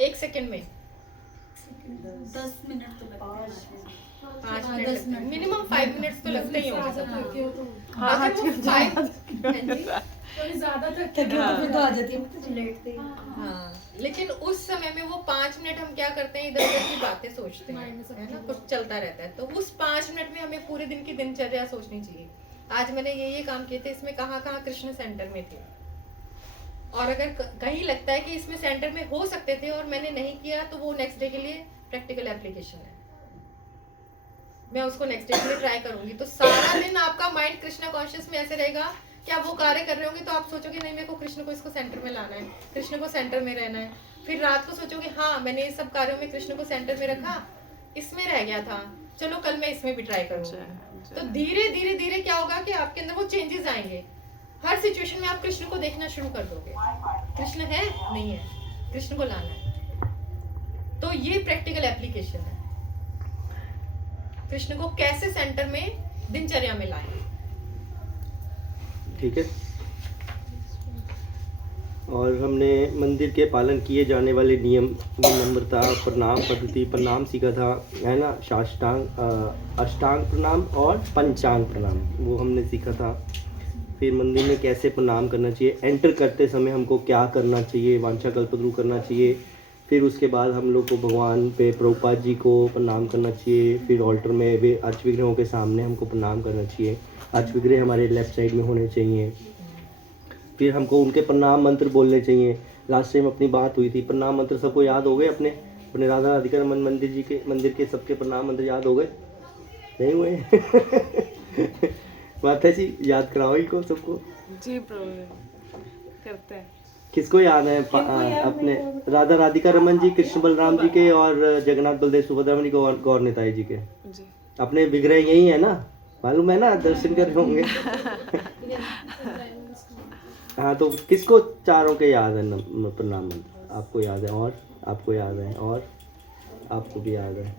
1 second में 10 minute तो लगते हैं। 5 मिनट मिनिमम 5 मिनट्स तो लगते ही होंगे सबको। हाँ, अगर वो 5 थोड़ी ज्यादा थकी हो तो फिर तो आ जाती है लेटते ही। हाँ, लेकिन उस समय में वो 5 मिनट हम क्या करते हैं, इधर उधर की बातें सोचते हैं, है ना, कुछ चलता रहता है। तो उस 5 मिनट में हमें पूरे दिन की दिनचर्या सोचनी चाहिए। आज मैंने ये काम किए थे, इसमें कहाँ कहाँ कृष्ण सेंटर में थे, और अगर कहीं लगता है कि इसमें सेंटर में हो सकते थे और मैंने नहीं किया, तो वो नेक्स्ट डे के लिए प्रैक्टिकल एप्लीकेशन है, मैं उसको नेक्स्ट डे के लिए ट्राई करूंगी। तो सारा दिन आपका माइंड कृष्णा कॉन्शियस में ऐसे रहेगा कि आप वो कार्य कर रहे होंगे तो आप सोचोगे नहीं, मेरे को कृष्ण को इसको सेंटर में लाना है, कृष्ण को सेंटर में रहना है। फिर रात को सोचोगे हाँ मैंने इस सब कार्यों में कृष्ण को सेंटर में रखा, इसमें रह गया था, चलो कल मैं इसमें भी ट्राई करूंगी। तो धीरे धीरे धीरे क्या होगा कि आपके अंदर वो चेंजेस आएंगे। हर सिचुएशन में आप कृष्ण को देखना शुरू कर दोगे, कृष्ण है नहीं है, कृष्ण को लाना है। तो ये प्रैक्टिकल एप्लीकेशन है, कृष्ण को कैसे सेंटर में दिनचर्या में लाएं। ठीक है। और हमने मंदिर के पालन किए जाने वाले नियम, विनम्रता, प्रणाम पद्धति, प्रणाम सीखा था, है ना, साष्टांग, अष्टांग प्रणाम और पंचांग प्रणाम, वो हमने सीखा था। फिर मंदिर में कैसे प्रणाम करना चाहिए, एंटर करते समय हमको क्या करना चाहिए, वांछा कल्पद्रु करना चाहिए। फिर उसके बाद हम लोग को भगवान पे प्रभुपाद जी को प्रणाम करना चाहिए। फिर ऑल्टर में वे अर्च विग्रहों के सामने हमको प्रणाम करना चाहिए, अर्च विग्रह हमारे लेफ्ट साइड में होने चाहिए। फिर हमको उनके प्रणाम मंत्र बोलने चाहिए। लास्ट टाइम अपनी बात हुई थी, प्रणाम मंत्र सबको याद हो गए, अपने अपने राधा राधिका रमन मंदिर के सबके प्रणाम मंत्र याद हो गए, नहीं हुए? माता जी याद कराओ इनको सबको। जी प्रभु करते हैं। किसको याद है? अपने राधा राधिका रमन जी, कृष्ण बलराम जी के, और जगन्नाथ बलदेव सुभद्रा जी को, गौर निताई जी के। जी अपने विग्रह यही है ना, मालूम है ना, दर्शन कर रहे होंगे। हाँ, तो किसको चारों के याद है प्रणाम मंत्र? आपको याद है, और आपको याद है, और आपको भी याद है।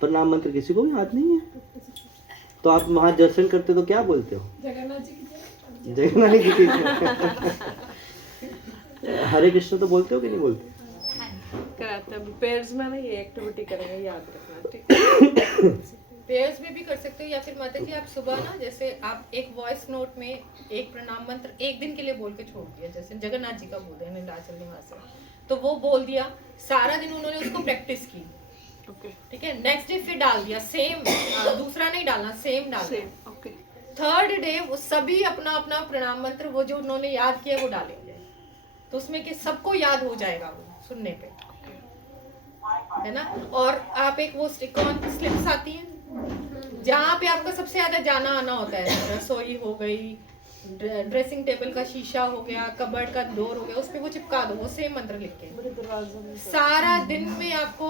प्रणाम मंत्र किसी को भी याद नहीं है? तो आप वहाँ दर्शन करते तो क्या बोलते हो? जगन्नाथ जी की हरे कृष्ण तो बोलते हो कि नहीं बोलते? कराते हैं। पेयर्स में ना ये एक्टिविटी करेंगे, याद रखना, ठीक? पेयर्स में भी कर सकते हो, या फिर माता जी आप सुबह ना, जैसे आप एक वॉइस नोट में एक प्रणाम मंत्र एक दिन के लिए बोल के छोड़ दिया, जैसे जगन्नाथ जी का बोल दिया नीलाचल निवास, तो वो बोल दिया, सारा दिन उन्होंने उसको प्रैक्टिस की, ओके ठीक है। नेक्स्ट डे फिर डाल दिया सेम, दूसरा नहीं डालना, सेम डालना। Same, okay. थर्ड डे वो सभी अपना अपना प्रणाम मंत्र वो जो उन्होंने याद किया वो डालेंगे, तो उसमें कि सबको याद हो जाएगा वो सुनने पे, है ना। और आप एक वो स्टिक-ऑन स्लिप्स आती हैं जहाँ पे आपका सबसे ज्यादा जाना आना होता है, रसोई हो गई, ड्रेसिंग टेबल का शीशा हो गया, कबर्ड का डोर हो गया, उस पे वो चिपका दो, वो सेम मंत्र लिख के, सारा दिन में आपको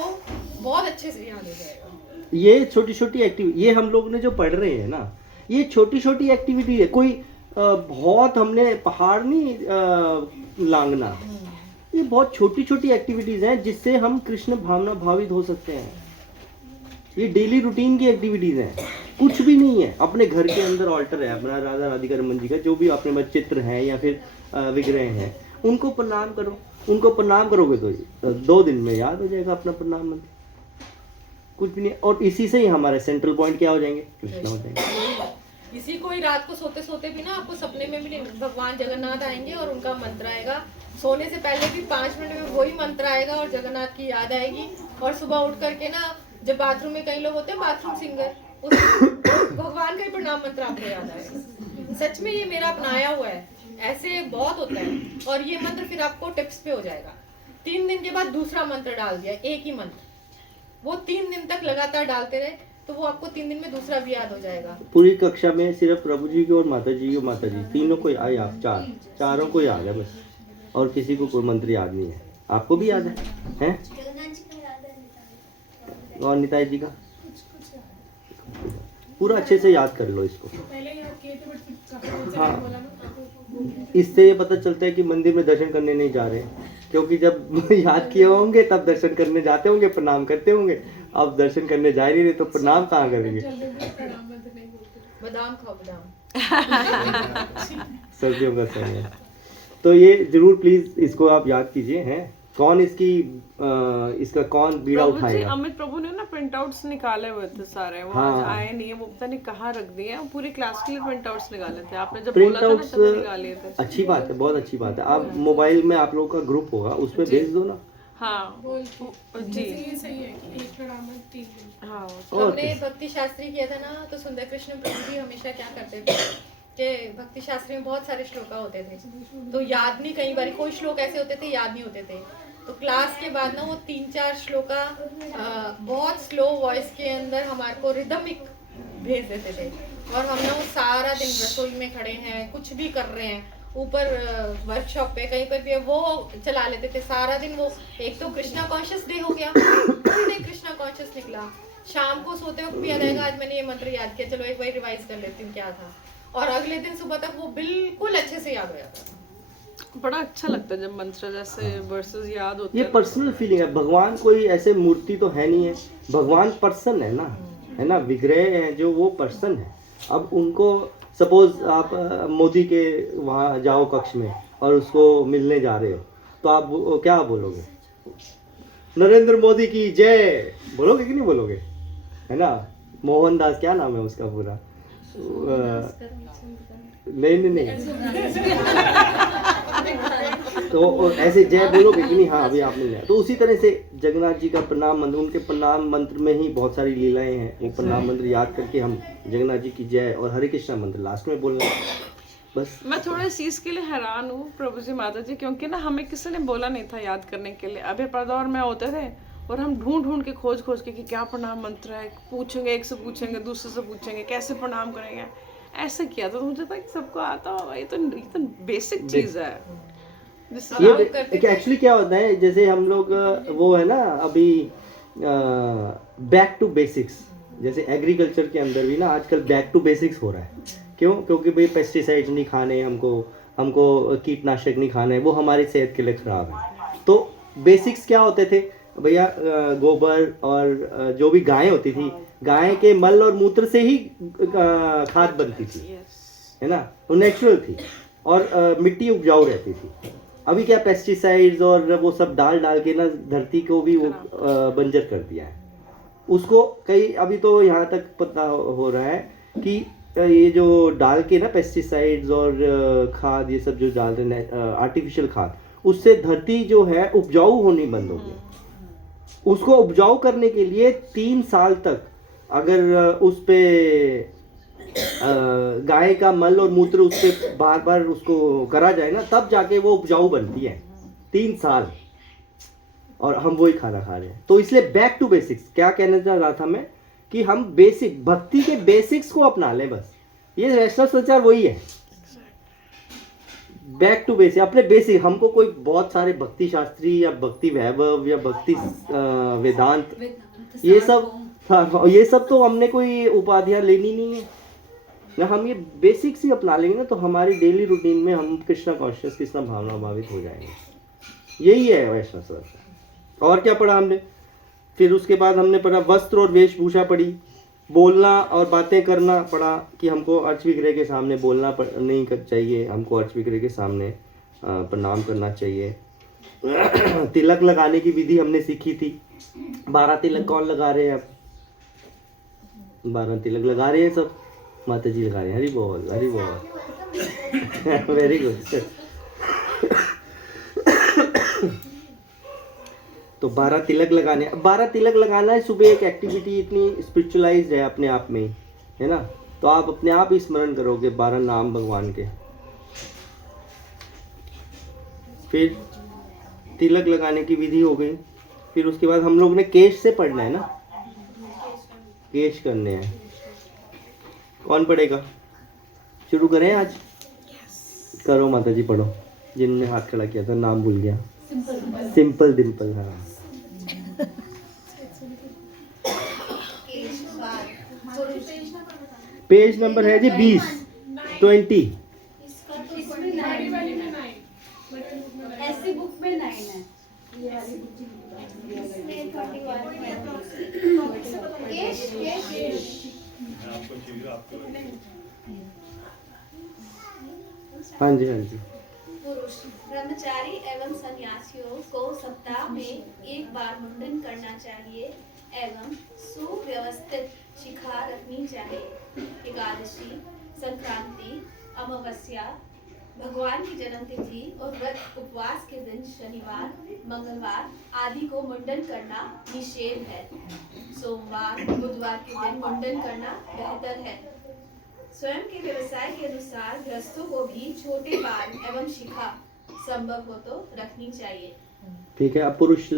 बहुत अच्छे से याद हो जाएगा। ये छोटी छोटी एक्टिविटी, ये हम लोग ने जो पढ़ रहे हैं ना, ये छोटी छोटी एक्टिविटी है। कोई बहुत हमने पहाड़ नहीं लांगना, ये बहुत छोटी छोटी एक्टिविटीज हैं जिससे हम कृष्ण भावना भावित हो सकते हैं। ये डेली रूटीन की एक्टिविटीज हैं, कुछ भी नहीं है। अपने घर के अंदर ऑल्टर है अपना राधा राधिका रमन जी का, जो भी अपने में चित्र हैं या फिर विग्रह हैं, उनको प्रणाम करो। उनको प्रणाम करोगे तो 2 दिन में याद हो जाएगा अपना प्रणाम मंत्र, कुछ भी नहीं। और इसी से ही हमारे सेंट्रल पॉइंट क्या हो जाएंगे? कृष्ण हो जाएंगे। इसी को ही रात को सोते सोते भी ना आपको सपने में भी भगवान जगन्नाथ आएंगे और उनका मंत्र आएगा। सोने से पहले भी 5 मिनट में वही मंत्र आएगा और जगन्नाथ की याद आएगी। और सुबह उठ करके ना, जब बाथरूम में कई लोग होते हैं बाथरूम सिंगर, उस भगवान का ही प्रणाम मंत्र आपको याद आएगा। सच में ये मेरा अपनाया हुआ है, ऐसे बहुत होता है। और ये मंत्र फिर आपको टिप्स पे हो जाएगा। 3 दिन के बाद दूसरा मंत्र डाल दिया, एक ही मंत्र, वो 3 दिन तक लगातार डालते रहे तो वो आपको 3 दिन में दूसरा भी याद हो जाएगा। पूरी कक्षा में सिर्फ प्रभु जी को और माता जी तीनों को आए, आप चारों को याद है बस, और किसी को कोई मंत्र याद नहीं है। आपको भी याद है, हैं? और निताई जी का पूरा अच्छे से याद कर लो इसको। पहले याद किए थे बट हाँ, बोला ना, इससे ये पता चलता है कि मंदिर में दर्शन करने नहीं जा रहे, क्योंकि जब याद किए होंगे तब दर्शन करने जाते होंगे, प्रणाम करते होंगे। अब दर्शन करने जा ही नहीं रहे तो प्रणाम कहाँ करेंगे? प्रणाम मंत्र नहीं बोलते। बादाम खाओ, बादाम। सर्दियों का समय है। तो ये जरूर प्लीज इसको आप याद कीजिए हैं कौन इसका कौन बीड़ा प्रभु जी उठाएगा। अमित प्रभु ने ना प्रिंट आउट्स निकाले हुए थे सारे, वो हाँ। आज आए नहीं है, वो पता नहीं कहाँ रख दिए हैं। पूरी क्लास के लिए प्रिंट आउट्स निकाले थे, आपने जब प्रिंट बोला था ना आउट्स तभी निकाल लिए थे। अच्छी बात है, बहुत अच्छी बात है। आप मोबाइल में आप लोगों का ग्रुप होगा उसमें भेज दो ना। हाँ जी ये सही है कि एक प्रणाम 3 दिन। हाँ हमने भक्ति शास्त्री किया था ना, तो सुंदर कृष्ण प्रभु जी हमेशा क्या करते थे कि भक्ति शास्त्री में बहुत सारे श्लोका होते थे, तो याद नहीं, कई बार कोई श्लोक ऐसे होते थे याद नहीं होते थे, तो क्लास के बाद ना वो 3-4 श्लोका बहुत स्लो वॉइस के अंदर हमारे को रिदमिक भेज देते थे, और हम ना वो सारा दिन रसोई में खड़े हैं, कुछ भी कर रहे हैं, ऊपर वर्कशॉप पे कहीं पर भी है, वो चला लेते थे सारा दिन। वो एक तो कृष्णा कॉन्शियस डे हो गया, पूरे डे कृष्णा कॉन्शियस निकला। शाम को सोते वक्त भी याद आएगा आज मैंने ये मंत्र याद किया, चलो एक बार रिवाइज कर लेती हूँ क्या था, और अगले दिन सुबह तक वो बिल्कुल अच्छे से याद हो जाता था। बड़ा अच्छा लगता है जब मंत्र जैसे वर्सेस याद होते ये हैं। पर्सनल फीलिंग है। भगवान कोई ऐसे मूर्ति तो है नहीं है, भगवान पर्सन है ना, विग्रह है जो, वो पर्सन है। अब उनको सपोज आप मोदी के वहाँ जाओ कक्ष में और उसको मिलने जा रहे हो, तो आप क्या बोलोगे? नरेंद्र मोदी की जय बोलोगे कि नहीं बोलोगे? है ना, मोहनदास क्या नाम है उसका पूरा? नहीं तो ऐसे जय बोलोगे कि नहीं? हाँ अभी आप मिल जाए। तो उसी तरह से जगन्नाथ जी का प्रणाम मंत्र, उनके प्रणाम मंत्र में ही बहुत सारी लीलाएं हैं। वो प्रणाम मंत्र याद करके हम जगन्नाथ जी की जय और हरे कृष्णा मंत्र लास्ट में बोलना है बस। मैं थोड़ा इस चीज़ के लिए हैरान हूँ प्रभु जी माता जी, क्योंकि ना हमें किसी ने बोला नहीं था याद करने के लिए। अभी प्रदौर में होते थे और हम ढूंढ के खोज के कि क्या प्रणाम मंत्र है, पूछेंगे, एक से पूछेंगे, दूसरे से पूछेंगे कैसे प्रणाम करेंगे, ऐसे किया था। तो मुझे था कि सबको आता होगा, ये तो बेसिक चीज़ है। ये एक्चुअली क्या होता है, जैसे हम लोग वो है ना अभी बैक टू बेसिक्स, जैसे एग्रीकल्चर के अंदर भी ना आजकल बैक टू बेसिक्स हो रहा है। क्यों? क्योंकि भाई पेस्टिसाइड्स नहीं खाने, हमको कीटनाशक नहीं खाने, वो हमारी सेहत के लिए ख़राब है। तो बेसिक्स क्या होते थे भैया? गोबर और जो भी गायें होती थी, गाय के मल और मूत्र से ही खाद बनती थी, है ना, वो नेचुरल थी और मिट्टी उपजाऊ रहती थी। अभी क्या पेस्टिसाइड्स और वो सब डाल के ना धरती को भी वो बंजर कर दिया है उसको। कई अभी तो यहाँ तक पता हो रहा है कि ये जो डाल के ना पेस्टिसाइड्स और खाद ये सब जो डाल रहे हैं आर्टिफिशियल खाद, उससे धरती जो है उपजाऊ होनी बंद हो गई। उसको उपजाऊ करने के लिए 3 साल तक अगर उस पे गाय का मल और मूत्र उस पे बार बार उसको करा जाए ना, तब जाके वो उपजाऊ बनती है। 3 साल और हम वही खाना खा रहे हैं। तो इसलिए बैक टू बेसिक्स, क्या कहना चाह रहा था मैं कि हम बेसिक भक्ति के बेसिक्स को अपना लें बस। ये वैष्णव संचार वही है, बैक टू बेसिक, अपने बेसिक। हमको कोई बहुत सारे भक्ति शास्त्री या भक्ति वैभव या भक्ति वेदांत ये सब, हाँ ये सब तो हमने कोई उपाधियां लेनी नहीं है ना। हम ये बेसिक्स ही अपना लेंगे ना, तो हमारी डेली रूटीन में हम कृष्णा कॉन्शियस, कृष्णा भावना भावित हो जाएंगे। यही है वैष्णव संचार। और क्या पढ़ा हमने? फिर उसके बाद हमने पढ़ा वस्त्र और वेशभूषा पढ़ी, बोलना और बातें करना पढ़ा कि हमको अर्च विग्रह के सामने बोलना नहीं चाहिए, हमको अर्च विग्रह के सामने प्रणाम करना चाहिए। तिलक लगाने की विधि हमने सीखी थी। 12 तिलक कौन लगा रहे हैं? अब 12 तिलक लगा रहे हैं सब, माता जी लगा रहे हैं। हरि बोल, हरि बोल। Very good. तो 12 तिलक लगाने, 12 तिलक लगाना है सुबह, एक एक्टिविटी इतनी स्पिरिचुअलाइज्ड है अपने आप में ही, है ना। तो आप अपने आप ही स्मरण करोगे 12 नाम भगवान के। फिर तिलक लगाने की विधि हो गई। फिर उसके बाद हम लोग ने केश से पढ़ना है ना, केश करने हैं। कौन पढ़ेगा? शुरू करें आज? करो माता जी, पढ़ो। जिन्होंने हाथ खड़ा किया था नाम भूल गया। सिंपल डिम्पल। हाँ पेज नंबर है जी 20 20। ऐसी बुक में 9 है। हाँ जी, हाँ जी। ब्रह्मचारी एवं सन्यासियों को सप्ताह में एक बार मुंडन करना चाहिए एवं सुव्यवस्थित शिखा रखनी चाहिए। एकादशी, संक्रांति, अमावस्या, भगवान की जन्मतिथि और व्रत उपवास के दिन शनिवार, मंगलवार आदि को मुंडन करना निषेध है। सोमवार, बुधवार के दिन मुंडन करना बेहतर है। स्वयं के व्यवसाय के अनुसार गृहस्थों को भी छोटे बाल एवं शिखा संभव हो तो रखनी चाहिए। ठीक है, अब पुरुष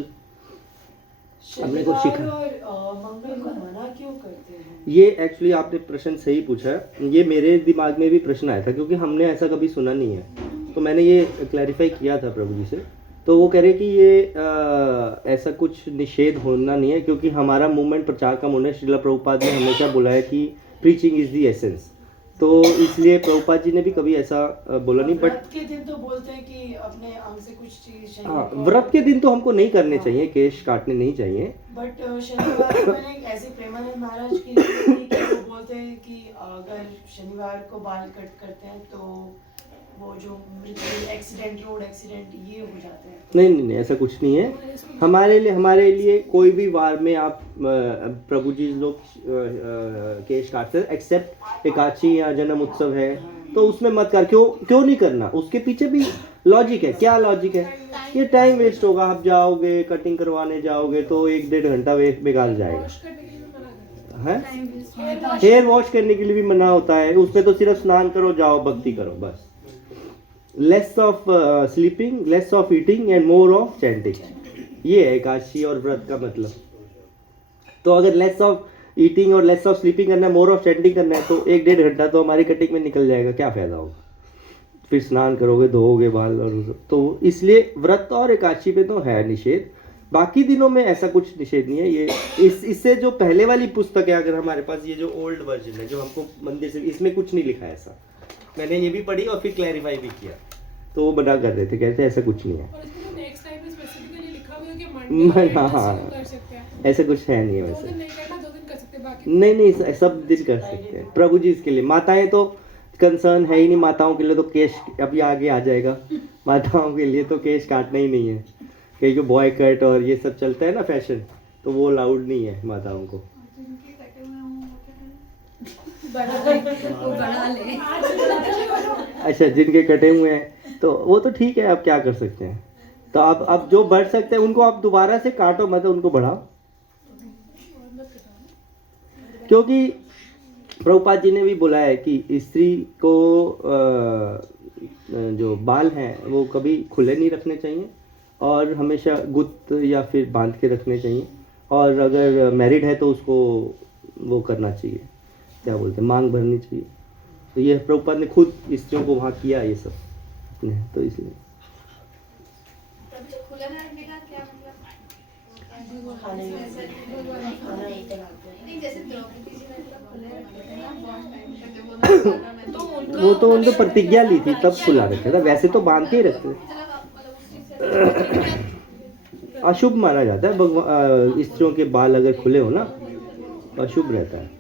अपने को शिखा और मंगल को मना क्यों करते हैं? ये एक्चुअली आपने प्रश्न सही पूछा है। ये मेरे दिमाग में भी प्रश्न आया था क्योंकि हमने ऐसा कभी सुना नहीं है, तो मैंने ये क्लैरिफाई किया था प्रभु जी से। तो वो कह रहे कि ये ऐसा कुछ निषेध होना नहीं है, क्योंकि हमारा मूवमेंट प्रचार का मूवमेंट श्रीला प्रभुपाद ने हमेशा बोला है कि प्रीचिंग इज द एसेंस, तो इसलिए प्रभुपाद जी ने भी कभी ऐसा बोला नहीं। बट व्रत के दिन तो बोलते हैं कि अपने अंग से कुछ चीज हाँ, व्रत के दिन तो हमको नहीं करने चाहिए, केश काटने नहीं चाहिए। बट शनिवार को मैंने ऐसे प्रेमानंद महाराज की देखी कि वो बोलते हैं कि अगर शनिवार को बाल कट करते हैं तो वो जो मृत्यु एक्सीडेंट, रोड एक्सीडेंट ये हो जाते हैं। नहीं, ऐसा कुछ नहीं है। हमारे लिए कोई भी वार में आप प्रभु जी लोग केश काटते हैं, एक्सेप्ट एकादशी या जन्म उत्सव है तो उसमें मत कर। क्यों नहीं करना? उसके पीछे भी लॉजिक है। क्या लॉजिक है? ये टाइम वेस्ट होगा। आप जाओगे कटिंग करवाने जाओगे तो 1-1.5 घंटा बेकार जाएगा है। हेयर वॉश करने के लिए भी मना होता है, उसमें तो सिर्फ स्नान करो, जाओ भक्ति करो बस। Less of sleeping, less of eating and more of chanting, ये है एकादशी और व्रत का मतलब। तो अगर लेस ऑफ ईटिंग और लेस ऑफ स्लीपिंग करना है, मोर ऑफ चैंटिंग करना है, तो 1-1.5 घंटा तो हमारी कटिंग में निकल जाएगा। क्या फायदा होगा? फिर स्नान करोगे, धोओगे बाल, और तो इसलिए व्रत और एकादशी पे तो है निषेध। बाकी दिनों में ऐसा कुछ निषेध नहीं है। ये इससे जो पहले वाली पुस्तक है, अगर हमारे पास ये जो ओल्ड वर्जन है जो हमको मंदिर से, इसमें कुछ नहीं लिखा है ऐसा। मैंने ये भी पढ़ी और फिर क्लैरिफाई भी किया, तो वो मना कर रहे थे, कहते ऐसा कुछ नहीं है। और इसमें तो नेक्स्ट टाइम में स्पेसिफिकली लिखा हुआ है कि मंडे हाँ, कर सकते हैं। ऐसा कुछ है नहीं है 2 वैसे। दिन नहीं करना, 2 दिन कर सकते हैं, बाकी नहीं, सब दिन कर सकते हैं प्रभु जी इसके लिए। माताएं तो कंसर्न है ही नहीं, माताओं के लिए तो केश अभी आगे आ जाएगा। माताओं के लिए तो केश काटना ही नहीं है, क्योंकि बॉय कट और ये सब चलता है ना फैशन, तो वो अलाउड नहीं है माताओं को। अच्छा, जिनके कटे हुए हैं तो वो तो ठीक है, आप क्या कर सकते हैं। तो आप जो बढ़ सकते हैं उनको आप दोबारा से काटो, मत उनको बढ़ाओ। क्योंकि प्रभुपाद जी ने भी बोला है कि स्त्री को जो बाल हैं वो कभी खुले नहीं रखने चाहिए और हमेशा गुत्त या फिर बांध के रखने चाहिए। और अगर मैरिड है तो उसको वो करना चाहिए, क्या बोलते हैं, मांग भरनी चाहिए। तो ये प्रभुपाद ने खुद स्त्रियों को वहाँ किया ये सब अपने, तो इसलिए खुला ना रखने का क्या मतलब? नहीं, जैसे द्रौपदी जी ने तो खुले रखे थे ना बहुत टाइम तक, जब उन्होंने वो तो उनको प्रतिज्ञा ली थी तब खुला रखा था, वैसे तो बांध के ही रखते थे। अशुभ माना जाता है भगवान, स्त्रियों के बाल अगर खुले हो ना तो अशुभ रहता है।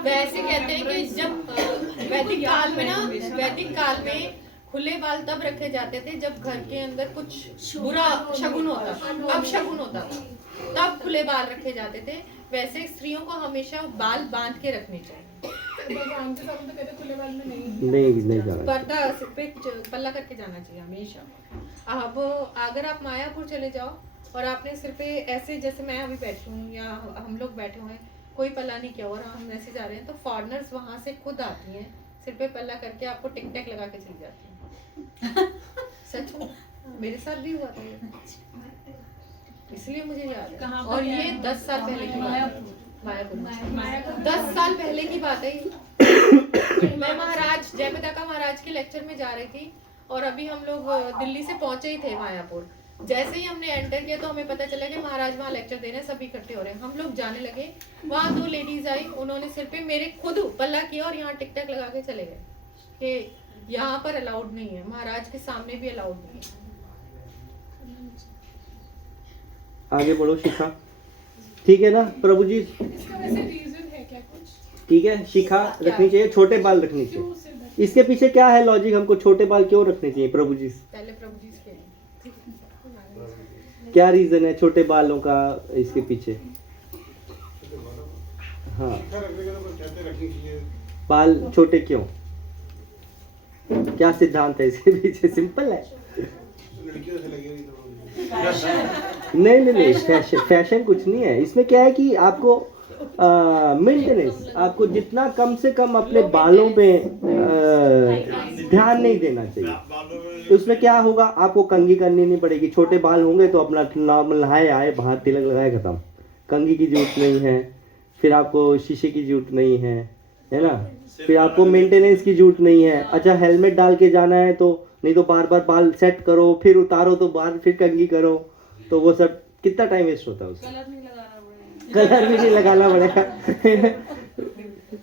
वैसे कहते हैं कि जब वैदिक काल में ना, वैदिक काल में खुले बाल तब रखे जाते थे जब घर के अंदर कुछ बुरा शगुन होता था, अब शगुन होता था, तब खुले बाल रखे जाते थे। वैसे स्त्रियों को हमेशा बाल बांध के रखने चाहिए। भगवान के सामने तो कहते खुले बाल में नहीं नहीं जाना। पर्दा सिर पे पल्ला करके जाना चाहिए हमेशा। अब अगर आप मायापुर चले जाओ और आपने सिर पे ऐसे, जैसे मैं अभी बैठी हूँ या हम लोग बैठे हुए हैं, कोई पल्ला नहीं किया और हम ऐसे जा रहे हैं, तो फॉरेनर्स वहाँ से खुद आती हैं, सिर पे पल्ला करके आपको टिक टैक लगा के चली जाती हैं। सच में मेरे साथ भी हुआ था ये, इसलिए मुझे याद है। और ये 10 साल पहले की बात है, मायापुर 10 साल पहले की बात है। मैं महाराज जयप्रदा का महाराज के लेक्चर में जा रही थी और अभी हम लोग दिल्ली से पहुंचे ही थे मायापुर। जैसे ही हमने एंटर किया तो हमें पता चला कि महाराज वहाँ लेक्चर दे रहे हैं, सभी इकट्ठे हो रहे हैं। हम लोग जाने लगे, वहाँ 2 लेडीज आई, उन्होंने सिर पे मेरे खुद पल्ला किया और यहाँ टिक टैक लगा के चले गए कि यहाँ पर अलाउड नहीं है, महाराज के सामने भी अलाउड नहीं है। आगे बढ़ो शिखा, ठीक है ना प्रभु जी? इसका वैसे रीजन है क्या कुछ? ठीक है, शिखा रखनी चाहिए, छोटे बाल रखनी चाहिए। क्यों सिर ढकना इसके पीछे क्या है लॉजिक, हमको छोटे बाल क्यों रखने चाहिए प्रभु जी से? पहले प्रभु जी से क्या रीजन है छोटे बालों का इसके पीछे? हाँ, बाल छोटे क्यों, क्या सिद्धांत है इसके पीछे? सिंपल है। नहीं, फैशन कुछ नहीं है इसमें। क्या है कि आपको मेंटेनेंस, आपको जितना कम से कम अपने बालों पे ध्यान नहीं देना चाहिए। उसमें क्या होगा, आपको कंघी करनी नहीं पड़ेगी। छोटे बाल होंगे तो अपना नॉर्मल नहाए आए, बाहर तिलक लगाए, खत्म। कंघी की जरूरत नहीं है, फिर आपको शीशे की जरूरत नहीं है ना, फिर आपको मेंटेनेंस की जरूरत नहीं है। अच्छा, हेलमेट डाल के जाना है तो नहीं तो बार बार बाल सेट करो, फिर उतारो तो बार फिर कंघी करो, तो वो सब कितना टाइम वेस्ट होता है उसका। कलर भी नहीं लगाना पड़ेगा।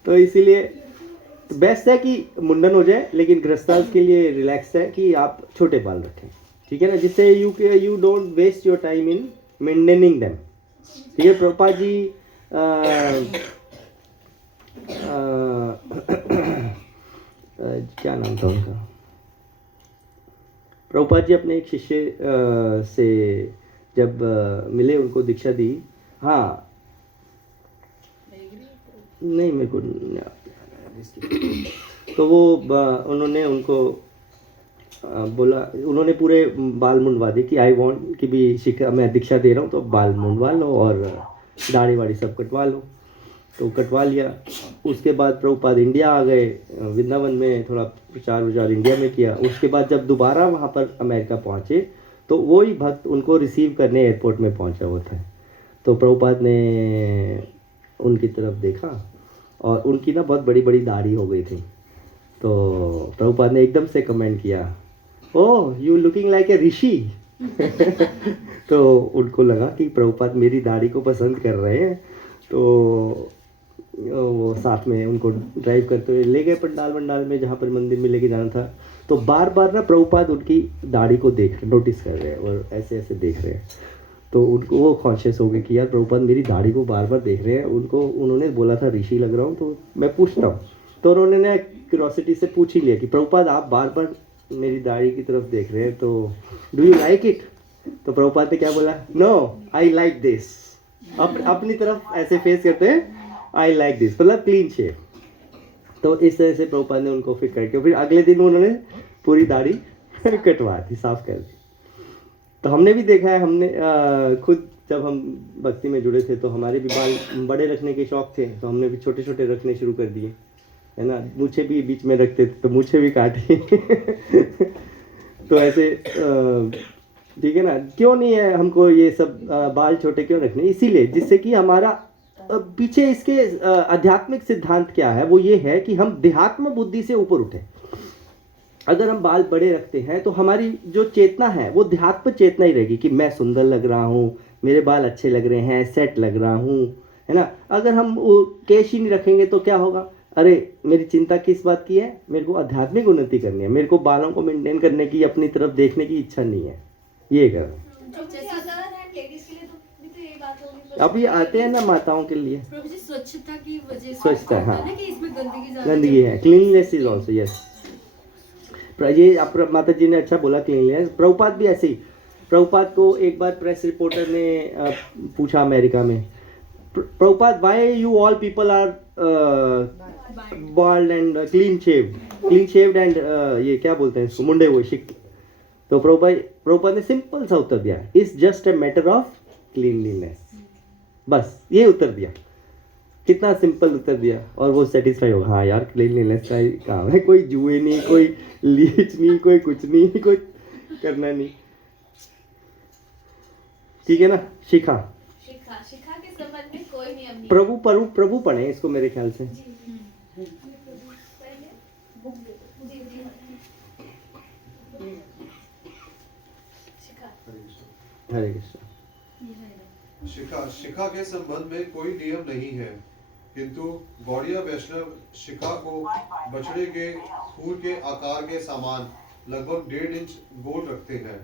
तो इसीलिए बेस्ट है कि मुंडन हो जाए, लेकिन गृहस्थाश्रम के लिए रिलैक्स है कि आप छोटे बाल रखें, ठीक है ना, जिससे you don't waste your time in maintaining them. ठीक है, प्रभुपाद जी क्या नाम था उनका, प्रभुपाद जी अपने एक शिष्य से जब मिले, उनको दीक्षा दी। हाँ, नहीं मेरे को तो वो उन्होंने उनको बोला, उन्होंने पूरे बाल मुंडवा दिए कि आई वांट कि भी शिक्षा मैं दीक्षा दे रहा हूँ तो बाल मुंडवा लो और दाढ़ी वाड़ी सब कटवा लो। तो कटवा लिया। उसके बाद प्रभुपाद इंडिया आ गए, वृंदावन में थोड़ा प्रचार विचार इंडिया में किया। उसके बाद जब दोबारा वहाँ पर अमेरिका पहुँचे तो वही भक्त उनको रिसीव करने एयरपोर्ट में पहुँचा हुआ था। तो प्रभुपाद ने उनकी तरफ देखा और उनकी ना बहुत बड़ी बड़ी दाढ़ी हो गई थी। तो प्रभुपाद ने एकदम से कमेंट किया, oh you looking like a rishi. तो उनको लगा कि प्रभुपाद मेरी दाढ़ी को पसंद कर रहे हैं। तो वो साथ में उनको ड्राइव करते हुए ले गए पंडाल में, जहाँ पर मंदिर में लेके जाना था। तो बार बार ना प्रभुपाद उनकी दाढ़ी को नोटिस कर रहे हैं और ऐसे ऐसे देख रहे हैं। तो उनको वो कॉन्शियस हो गए कि यार प्रभुपाद मेरी दाढ़ी को बार बार देख रहे हैं। उन्होंने बोला था ऋषि लग रहा हूँ, तो मैं पूछता हूँ। तो उन्होंने क्यूरोसिटी से पूछ ही लिया कि प्रभुपाद आप बार बार मेरी दाढ़ी की तरफ देख रहे हैं, तो डू यू लाइक इट? तो प्रभुपाद ने क्या बोला, नो आई लाइक दिस। अपनी तरफ ऐसे फेस करते हैं, आई लाइक दिस, मतलब क्लीन शेव। तो इस तरह से प्रभुपाद ने उनको फिर करके फिर अगले दिन उन्होंने पूरी दाढ़ी कटवा दी, साफ कर दी। तो हमने भी देखा है, हमने खुद जब हम भक्ति में जुड़े थे तो हमारे भी बाल बड़े रखने के शौक थे, तो हमने भी छोटे छोटे रखने शुरू कर दिए, है ना। मूछे भी बीच में रखते थे तो मूछे भी काटी। तो ऐसे ठीक है ना, क्यों नहीं है हमको ये सब बाल छोटे क्यों रखने? इसीलिए जिससे कि हमारा पीछे इसके आध्यात्मिक सिद्धांत क्या है, वो ये है कि हम देहात्म बुद्धि से ऊपर उठे। अगर हम बाल बड़े रखते हैं तो हमारी जो चेतना है वो देहात्म चेतना ही रहेगी कि मैं सुंदर लग रहा हूँ, मेरे बाल अच्छे लग रहे हैं, सेट लग रहा हूँ, है ना। अगर हम केश ही नहीं रखेंगे तो क्या होगा, अरे मेरी चिंता किस बात की है, मेरे को आध्यात्मिक उन्नति करनी है, मेरे को बालों को मेंटेन करने की, अपनी तरफ देखने की इच्छा नहीं है, ये कर। अभी आते हैं ना माताओं के लिए, प्रभु जी स्वच्छता की वजह से स्वच्छता, हाँ, है ना कि इसमें गंदगी गंदगी है, क्लीनलीनेस इज आल्सो, यस। ये आप माता जी ने अच्छा बोला, क्लीनलीनेस। प्रभुपाद भी ऐसे ही, प्रभुपाद को एक बार प्रेस रिपोर्टर ने पूछा अमेरिका में, Prabhupada why you all people are bald and clean shaved and ये क्या बोलते हैं इसको, मुंडे हुए, शिक। तो प्रभुपाद ने सिंपल सा उत्तर दिया, it's just a matter of cleanliness. बस ये उत्तर दिया, कितना सिंपल उत्तर दिया, और वो सेटिस्फाई होगा, हाँ यार क्लीनलीनेस का ही काम है, कोई जुए नहीं, कोई लीच नहीं, कोई कुछ नहीं, कोई करना नहीं, ठीक है ना। शिखा के संबंध में कोई नियम नहीं। प्रभु पढ़े इसको मेरे ख्याल से। हरे कृष्ण। शिखा के संबंध में कोई नियम नहीं है, किंतु गौड़िया वैष्णव शिखा को बछड़े के खूर के आकार के समान लगभग 1.5 इंच गोल रखते हैं।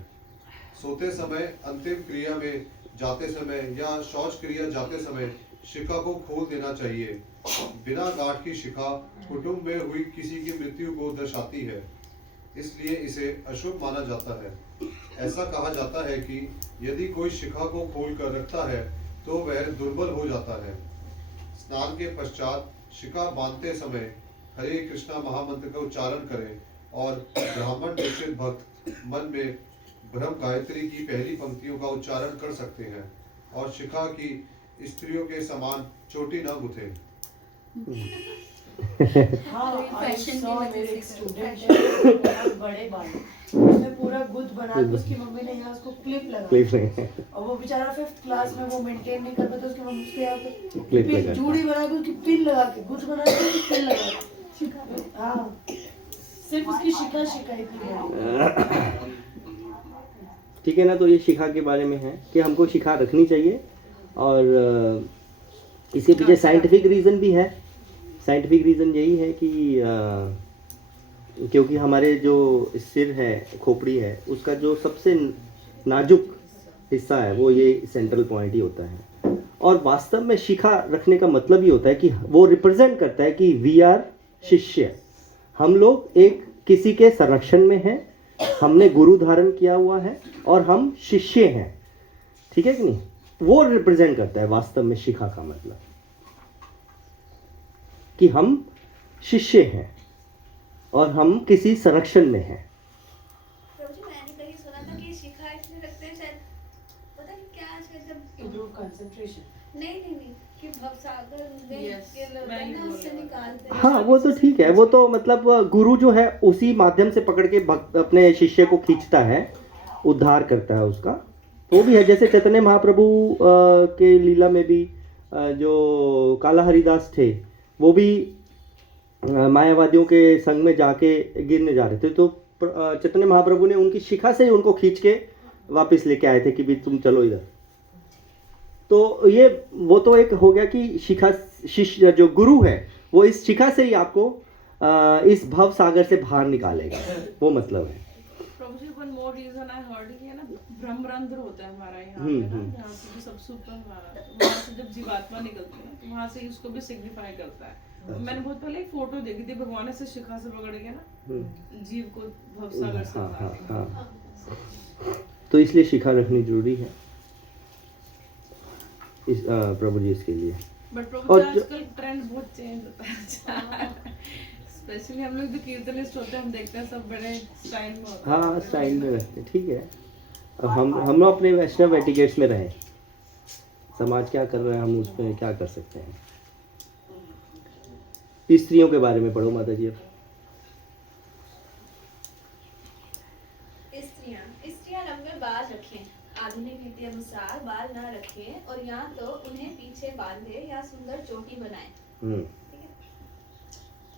सोते समय, अंतिम क्रिया में जाते समय या शौच क्रिया जाते समय शिखा को खोल देना चाहिए। बिना गांठ की शिखा कुटुंब में हुई किसी की मृत्यु को दर्शाती है, इसलिए इसे अशुभ माना जाता है। ऐसा कहा जाता है कि यदि कोई शिखा को खोल कर रखता है तो वह दुर्बल हो जाता है। स्नान के पश्चात शिखा बांधते समय हरे कृष्णा महामंत्र का उच्चारण करें और ब्राह्मण दीक्षित भक्त मन में ब्रह्म गायत्री की पहली पंक्तियों का उच्चारण कर सकते हैं और शिखा की स्त्रियों के समान चोटी न गुथे। हाँ, I saw मेरे एक स्टूडेंट है, बहुत बड़े बाल, उसने पूरा गुद बना के उसकी मम्मी ने यहाँ उसको क्लिप लगा, और वो बेचारा 5th क्लास में वो मेंटेन नहीं कर पाता, उसकी मम्मी उसके यहाँ पे क्लिप पिन लगा। जूड़ी बना के उसकी पिन लगा के गुद बना के उसकी पिन लगा के, हाँ, सिर्फ उसकी शिखा इतनी बड़ी। ठीक है ना। तो ये शिखा के बारे में है कि हमको शिखा रखनी चाहिए, और इसके पीछे साइंटिफिक रीज़न भी है। साइंटिफिक रीज़न यही है कि क्योंकि हमारे जो सिर है, खोपड़ी है, उसका जो सबसे नाजुक हिस्सा है वो ये सेंट्रल पॉइंट ही होता है। और वास्तव में शिखा रखने का मतलब ही होता है कि वो रिप्रेजेंट करता है कि वी आर शिष्य, हम लोग एक किसी के संरक्षण में हैं, हमने गुरु धारण किया हुआ है और हम शिष्य हैं। ठीक है कि नहीं? वो रिप्रेजेंट करता है वास्तव में शिखा का मतलब कि हम शिष्य हैं और हम किसी संरक्षण में हैं। प्रभु जी, मैंने कहीं सुना था कि शिखा इसलिए रखते हैं शायद, पता नहीं क्या, शायद Improve concentration। नहीं कि भवसागर में Yes, ये लोग है ना, उससे निकालते हैं। हाँ, वो तो ठीक है, वो तो मतलब गुरु जो है उसी माध्यम से पकड़ के भक्त अपने शिष्य को खींचता है, उद्धार करता है उसका। वो भी है, जैसे चैतन्य महाप्रभु के लीला में भी जो काला हरिदास थे, वो भी मायावादियों के संग में जाके गिरने जा रहे थे, तो चैतन्य महाप्रभु ने उनकी शिखा से ही उनको खींच के वापस लेके आए थे कि भी तुम चलो इधर। तो ये वो तो एक हो गया कि शिखा, शिष्य जो गुरु है वो इस शिखा से ही आपको इस भव सागर से बाहर निकालेगा, वो मतलब है। Prabhu ji, one more reason I heard कि है ना, ब्रह्मरंध्र होता है हमारा यहाँ पे ना, जहाँ से भी सब सुपर हमारा, तो वहाँ से जब जीवात्मा निकलती है तो वहाँ से उसको भी सिग्निफाई करता है। तो मैंने बहुत पहले एक फोटो देखी थी, भगवान ऐसे शिखा से पकड़ के ना जीव को भवसागर से हाँ, निकालते हैं। हाँ। तो इसलिए शिखा रखनी जरूरी है इस प्रभु जी इसके लिए। बट प्रभु और जी, आजकल ट्रेंड बहुत चेंज होता है, स्पेशली हम लोग जो कीर्तनिस्ट होते हैं, हम देखते हैं सब बड़े स्टाइल में होते हैं। हाँ, स्टाइल में रखते हैं, ठीक है। अब हम लोग अपने वैष्णव एटिकेट्स में रहें, समाज क्या कर रहा है हम उस पर क्या कर सकते हैं। स्त्रियों के बारे में पढ़ो माता जी। अब स्त्रियां लंबे बाल रखें, आधुनिक रीति अनुसार बाल न रखें, और या तो उन्हें पीछे बांधे या सुंदर चोटी बनाएं। ठीक है,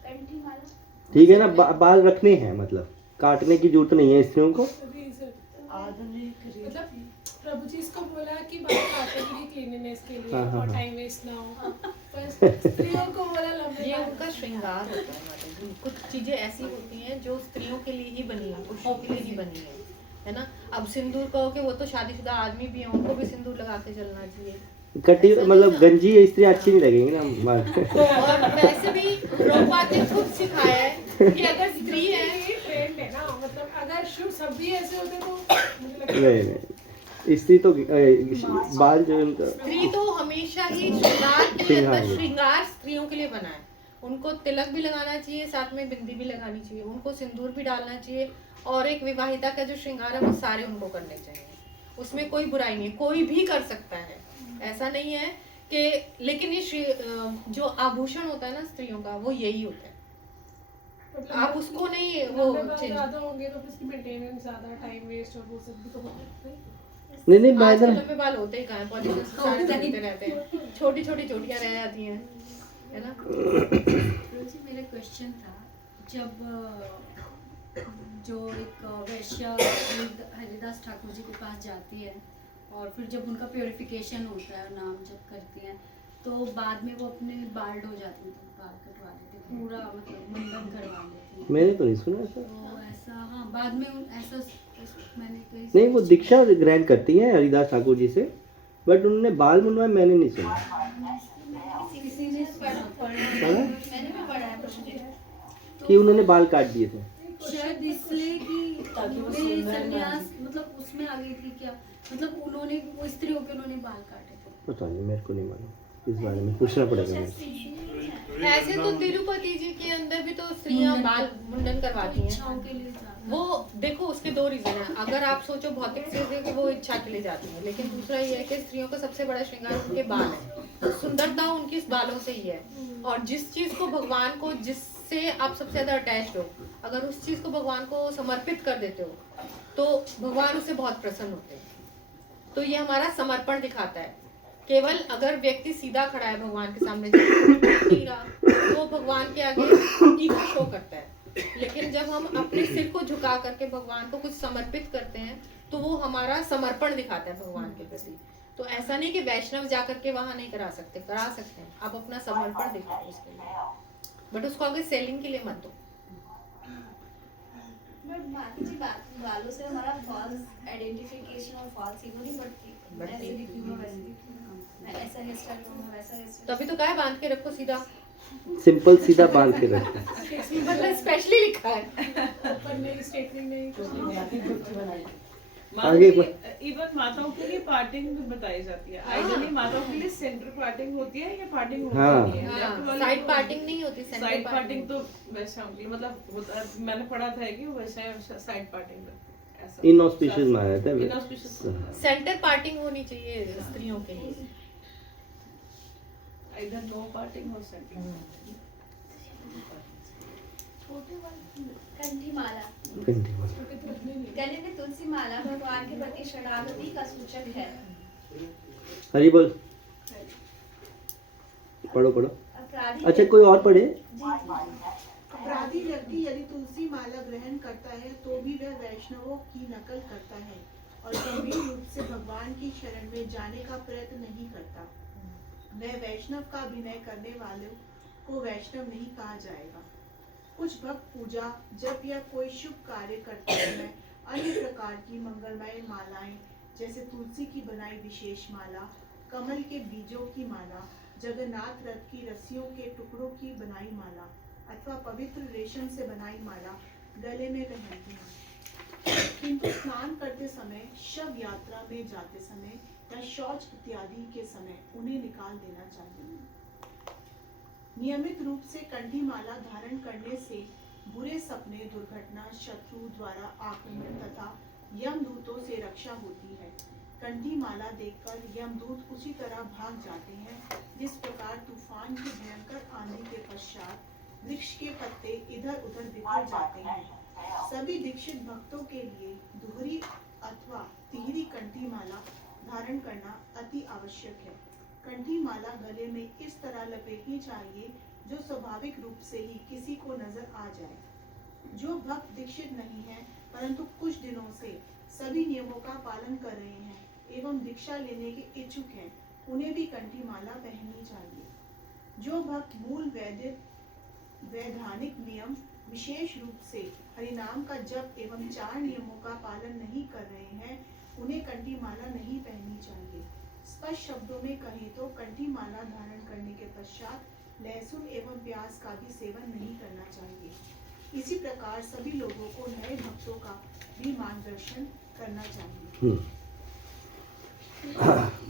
कंठी माला। ठीक है ना, बाल रखने हैं, मतलब काटने की जरूरत नहीं है स्त्रियों को। आधुनिक मतलब प्रभु जी इसको बोला कि बाल काटने के लिए, क्लीनिनेस के लिए, हाँ, हाँ, और हाँ। टाइम वेस्ट ना हो, पर स्त्रियों को बोला लंबे ये बाल। उनका श्रृंगार होता है माता जी। कुछ चीजें ऐसी होती हैं जो स्त्रियों के लिए ही बनी है, पुरुषों के लिए नहीं बनी है ना। अब सिंदूर कहो कि वो तो शादीशुदा आदमी भी हैं, उनको भी सिंदूर लगा के चलना चाहिए। कटी ऐसा नहीं मतलब ना। गंजी स्त्री अच्छी नहीं लगेंगी ना बाल। और वैसे भी प्रभुपाद ने खुद सिखाया है कि अगर स्त्री है, ये ट्रेंड है ना, मतलब अगर शुभ सब भी ऐसे होते तो मुझे लगता है नहीं, स्त्री तो बाल जो उनका स्त्री तो हमेशा ही श्रृंगार के श्रृंगार अंदर, है। श्रृंगार स्त्रियों के लिए बना है। उनको तिलक भी लगाना चाहिए, साथ में बिंदी भी लगानी चाहिए, उनको सिंदूर भी डालना चाहिए, और एक विवाहिता का जो श्रृंगार है वो सारे उनको करने चाहिए। उसमें कोई बुराई नहीं है, कोई भी कर सकता है, ऐसा नहीं है कि। लेकिन ये जो आभूषण होता है ना स्त्रियों का, वो यही होता है, मतलब आप उसको नहीं वो लंबे बाल चेंज। ज्यादा होंगे तो फिर उसकी मेंटेनेंस ज्यादा, टाइम वेस्ट और वो सब भी तो होता है। नहीं आजकल मैं लंबे बाल होते ही कहाँ हैं, पॉलिटिशियंस सारे चलते रहते हैं, छोटी छोटी चोटियां रह जाती हैं, है ना। प्रभु जी, मेरा क्वेश्चन था, जब जो एक वैश्या हरिदास ठाकुर जी के पास जाती है और फिर जब उनका प्योरिफिकेशन होता है, नाम जब करती हैं, तो बाद में वो अपने बाल्ड हो जाती है, तो बाल कटवा देते हैं, पूरा मतलब मुंडन करवा देती हैं। मैंने तो नहीं सुना ऐसा। तो ऐसा, हाँ, बाद में ऐसा मैंने कहीं नहीं, वो दीक्षा ग्रहण करती हैं हरिदास ठाकुर जी से, बट उन्होंने बाल मुंडवाए मैंने नहीं सुना। किसी ने पढ़ा? मैंने भी पढ़ा है कुछ दिन। कि उन्होंने बाल काट दिए थे। शायद इसलिए कि ताकि वो वे सुंदर संन्यास मतलब उसमें आ गई थी क्या, मतलब उन्होंने वो स्त्री होकर उन्होंने बाल काटे थे। पता नहीं, मेरे को नहीं मालूम, इस बारे में पूछना पड़ेगा मेरे को। ऐसे तो तिरुपति जी के अंदर भी तो स्त्रियां बाल मुंडन करवाती हैं। इच्छाओं के लिए जाना। वो देखो उसके दो रीजन है। अगर आप सोचो भौतिक चीज है कि वो इच्छा के लिए जाती है, लेकिन दूसरा ये है कि स्त्रियों का सबसे बड़ा श्रृंगार उनके बाल है। सुंदरता उनकी इस बालों से ही है। और जिस चीज को भगवान को, जिससे आप सबसे ज्यादा अटैच हो, अगर उस चीज को भगवान को समर्पित कर देते हो तो भगवान उससे बहुत प्रसन्न होते हैं। तो ये हमारा समर्पण दिखाता है। केवल अगर व्यक्ति सीधा खड़ा है भगवान के सामने तो भगवान के आगे ईगो शो करता है। लेकिन जब हम अपने सिर को झुका करके भगवान को कुछ समर्पित करते हैं तो वो हमारा समर्पण दिखाता है भगवान के प्रति। तो ऐसा नहीं कि वैष्णव जाकर के वहां नहीं करा सकते हैं। आप अपना समर्पण दिखाओ उसके लिए, बट उसको आगे सेलिंग के लिए मत दो। बट माता जी बालों से हमारा फॉल्स आइडेंटिफिकेशन और फॉल्स ईगो नहीं बढ़ती। ऐसे दिखूं मैं वैसे दिखूं, मैं ऐसा हेयर स्टाइल करूं वैसा हेयर स्टाइल। तभी तो क्या है, बांध के रखो सीधा। सिंपल सीधा बांध के रखते हैं। मतलब स्पेशली लिखा है। ऊपर नहीं, स्ट्रेटनिंग नहीं, कुछ नहीं। मैं अपनी ग्रुप की बनाई। आगे इवन माताओं के लिए पार्टिंग भी बताई जाती है। आइडियली माताओं के लिए सेंटर पार्टिंग होती है या पार्टिंग होती हाँ। नहीं है? लेफ्ट वाली साइड तो- पार्टिंग नहीं होती, सेंटर साइड पार्टिंग तो वैसा होगी, मतलब मैंने पढ़ा था कि वो वैसा साइड पार्टिंग ऐसा इनऑस्पिशियस माना जाता है। Inauspicious। सेंटर पार्टिंग होनी चाहिए स्त्रियों के लिए। इधर नो पार्टिंग हो सेंटर। कंठी माला, गले में तुलसी माला भगवान के प्रति शरणागति का सूचक है। हरी बोल, पढ़ो पढ़ो। अपराधी अच्छा, कोई और पढ़े? अपराधी व्यक्ति यदि तुलसी माला ग्रहण करता है तो भी वह वैष्णवों की नकल करता है और गंभीर रूप से भगवान की शरण में जाने का प्रयत्न नहीं करता। वह वैष्णव का अभिनय करने वालों को वैष्णव नहीं कहा जाएगा। कुछ भक्त पूजा, जब या कोई शुभ कार्य करते हैं अन्य प्रकार की मंगलमय मालाएं जैसे तुलसी की बनाई विशेष माला, कमल के बीजों की माला, जगन्नाथ रथ की रस्सियों के टुकड़ों की बनाई माला अथवा पवित्र रेशम से बनाई माला गले में पहनती हैं। किंतु स्नान करते समय, शव यात्रा में जाते समय या शौच इत्यादि के समय उन्हें निकाल देना चाहिए। नियमित रूप से कंठी माला धारण करने से बुरे सपने, दुर्घटना, शत्रु द्वारा आक्रमण तथा यमदूतों से रक्षा होती है। कंठी माला देखकर यमदूत उसी तरह भाग जाते हैं जिस प्रकार तूफान की भयंकर आंधी के पश्चात वृक्ष के पत्ते इधर उधर बिखर जाते हैं। सभी दीक्षित भक्तों के लिए दोहरी अथवा तिहरी कंठी माला धारण करना अति आवश्यक है। कंठी माला गले में इस तरह लपेटनी चाहिए जो स्वाभाविक रूप से ही किसी को नजर आ जाए। जो भक्त दीक्षित नहीं है परंतु कुछ दिनों से सभी नियमों का पालन कर रहे हैं एवं दीक्षा लेने के इच्छुक हैं, उन्हें भी कंठी माला पहननी चाहिए। जो भक्त मूल वैधानिक नियम, विशेष रूप से हरिनाम का जप एवं 4 नियमों का पालन नहीं कर रहे हैं, उन्हें कंठी माला नहीं पहननी चाहिए। स्पष्ट शब्दों में कहें तो कंठी माला धारण करने के पश्चात लहसुन एवं प्याज का भी सेवन नहीं करना चाहिए। इसी प्रकार सभी लोगों को नए भक्तों का भी मार्गदर्शन करना चाहिए।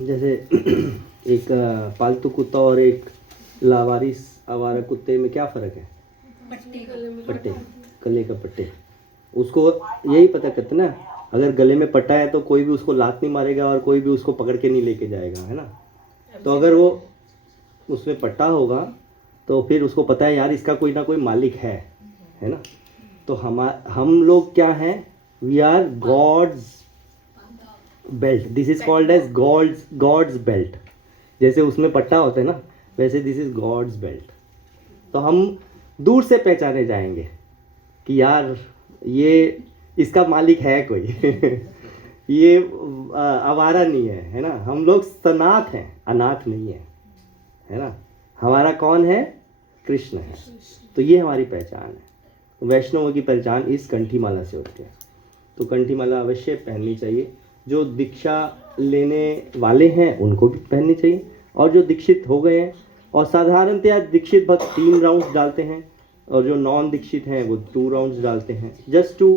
जैसे एक पालतू कुत्ता और एक लावारिस आवारा कुत्ते में क्या फर्क है? पट्टे, गले का पट्टे। उसको यही पता करते ना, अगर गले में पट्टा है तो कोई भी उसको लात नहीं मारेगा और कोई भी उसको पकड़ के नहीं लेके जाएगा, है ना। तो अगर वो उसमें पट्टा होगा तो फिर उसको पता है यार इसका कोई ना कोई मालिक है ना। तो हम लोग क्या हैं? We are God's belt. This is called as God's belt. जैसे उसमें पट्टा होता है ना, वैसे दिस इज गॉड्स बेल्ट। तो हम दूर से पहचाने जाएंगे कि यार ये इसका मालिक है कोई ये आवारा नहीं है ना। हम लोग सनाथ हैं, अनाथ नहीं है ना। हमारा कौन है? कृष्ण है। तो ये हमारी पहचान है। वैष्णवों की पहचान इस कंठी माला से होती है। तो कंठी माला अवश्य पहननी चाहिए। जो दीक्षा लेने वाले हैं उनको भी पहननी चाहिए, और जो दीक्षित हो गए हैं, और साधारणतया दीक्षित भक्त 3 राउंड्स डालते हैं और जो नॉन दीक्षित हैं वो 2 राउंड्स डालते हैं, just to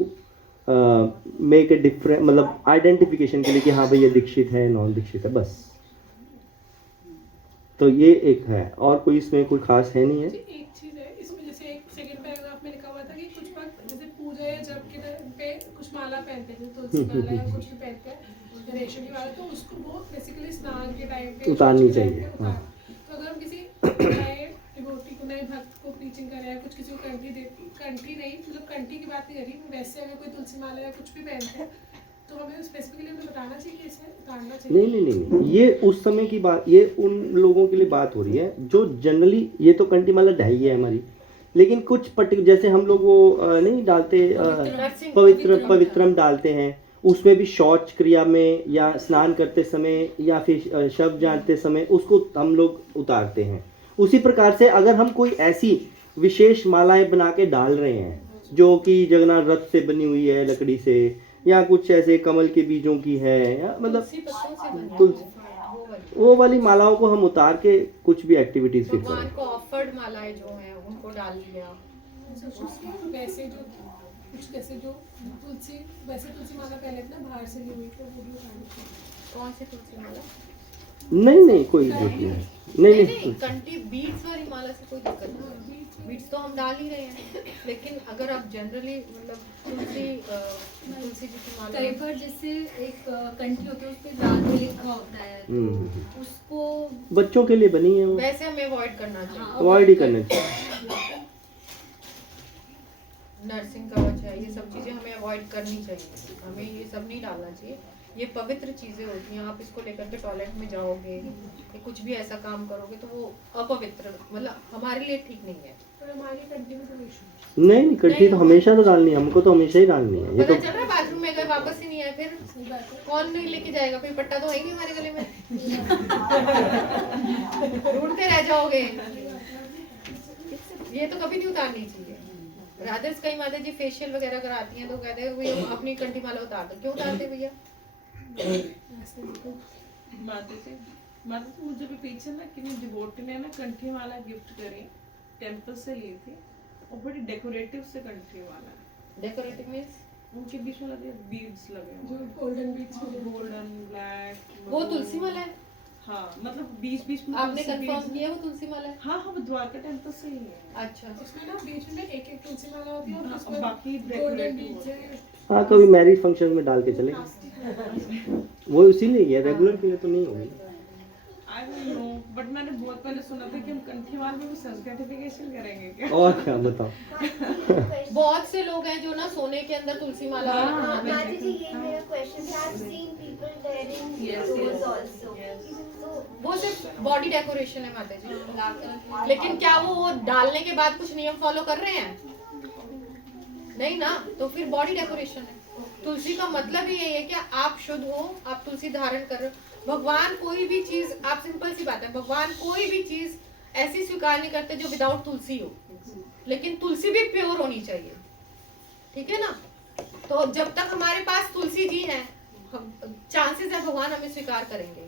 make a different, मतलब आइडेंटिफिकेशन के लिए कि हाँ भाई ये दीक्षित है नॉन दीक्षित है, बस। तो ये एक है, और कोई इसमें कोई खास है नहीं है। एक चीज है इसमें, जैसे एक सेकंड पैराग्राफ में लिखा हुआ था कि कुछ भक्त जैसे पूजा या जप के टाइम पे कुछ माला पहनते हैं, जैसे तुलसी माला या कुछ भी पहनते हैं रेशम की माला, तो उसको वो बेसिकली स्नान के टाइम पे उतारनी चाहिए, हाँ। तो अगर हम किसी नए डिवोटी को, नए भक्त को प्रीचिंग कर रहे हैं, कुछ किसी को कंठी नहीं, मतलब कंठी की बात नहीं करी, वैसे अगर कोई तुलसी माला या कुछ भी पहनते हैं तो हमें स्पेसिफिकली उन्हें बताना चाहिए कि इसे उतारना चाहिए। नहीं, ये उस समय की बात, ये उन लोगों के लिए बात हो रही है जो जनरली, ये तो कंठी माला ढाई है हमारी, लेकिन कुछ पर्टिकुलर जैसे हम लोग वो नहीं डालते, पवित्रम डालते हैं, उसमें भी शौच क्रिया में या स्नान करते समय या फिर शव जानते समय उसको हम लोग उतारते हैं। उसी प्रकार से अगर हम कोई ऐसी विशेष मालाएं बना के डाल रहे हैं जो कि जगन्नाथ रथ से बनी हुई है लकड़ी से, या कुछ ऐसे कमल के बीजों की है, या मतलब वो वाली मालाओं को हम उतार के कुछ भी एक्टिविटीज भी भगवान करें। को ऑफर्ड मालाएं जो हैं उनको डाल दिया। वैसे जो कुछ कैसे जो तुलसी, वैसे तुलसी माला पहले ना बाहर से ली हुई, तो वो भी उतारनी चाहिए। कौन सी तुलसी माला? नहीं कोई जरूरत नहीं। नहीं कंठी बीड्स वाली माला से कोई दिक्कत नहीं, बीड्स तो हम डाल ही रहे हैं, लेकिन अगर आप जनरली मतलब तुलसी जी की माला, कई बार जैसे एक कंठी होती है उस पे लाल में लिखा होता है, तो उसको बच्चों के लिए बनी है वो, वैसे हमें अवॉइड करना चाहिए। अवॉइड ही करना चाहिए। नर्सिंग कवच है, ये सब चीजें हमें अवॉइड करनी चाहिए, हमें ये सब नहीं डालना चाहिए। ये पवित्र चीजें होती हैं, आप इसको लेकर के टॉयलेट में जाओगे या कुछ भी ऐसा काम करोगे तो वो अपवित्र, मतलब हमारे लिए ठीक नहीं है। पर हमारी कंठी में कोई इशू नहीं कंठी तो हमेशा तो डालनी है, हमको तो हमेशा ही डालनी है। ये पता तो चल रहा है बाथरूम में अगर वापस ही नहीं आए फिर कौन नहीं लेके जाएगा, फिर पट्टा तो है ही नहीं हमारे गले में, ढूंढते रह जाओगे। ये तो कभी नहीं उतारनी चाहिए। राधर्स कई माता जी फेशियल वगैरह कराती हैं तो कहते हैं भैया अपनी कंठी माला उतार दो, क्यों उतारते भैया? माता जी मुझे भी पीछे ना किसी डिवोटी ने ना कंठी माला गिफ्ट करी, टेंपल से ली थी, और बड़ी डेकोरेटिव से कंठी माला है। डेकोरेटिव मींस उनके बीच में लगे बीड्स लगे जो हुए, गोल्डन बीड्स, गोल्डन ब्लैक, वो तुलसी माला है? हाँ मतलब बीच में आपने तुलसी कंफर्म beads- किया वो तुलसी माला है? हाँ वो द्वारका टेंपल से ही है। अच्छा, उसमें ना बीच में एक एक तुलसी माला होती है और हाँ, उसमें बाकी गोल्डन डेकोरेटिव बीड्स है। हाँ कभी मैरिज फंक्शन में डाल के चलेंगे, वो इसीलिए है, रेगुलर के लिए तो नहीं होगी। आई डोंट नो, बट मैंने बहुत पहले सुना था कि हम कंठी माला में भी संस्कृतिफिकेशन करेंगे क्या? और क्या बताओ। बहुत से लोग हैं जो ना सोने के अंदर तुलसी माला बनाते हैं। माता जी ये मेरा क्वेश्चन था, I've seen people wearing Yes, those yes. also. So वो सिर्फ बॉडी डेकोरेशन है माता जी, लेकिन क्या वो डालने के बाद कुछ नियम फॉलो कर रहे हैं? नहीं ना, तो फिर बॉडी डेकोरेशन है। तुलसी का मतलब ही यही है कि आप शुद्ध हो, आप तुलसी धारण कर रहे हो। भगवान कोई भी चीज, आप सिंपल सी बात है, भगवान कोई भी चीज ऐसी स्वीकार नहीं करते जो विदाउट तुलसी हो, लेकिन तुलसी भी प्योर होनी चाहिए, ठीक है ना? तो जब तक हमारे पास तुलसी जी हैं, चांसेस है भगवान हमें स्वीकार करेंगे,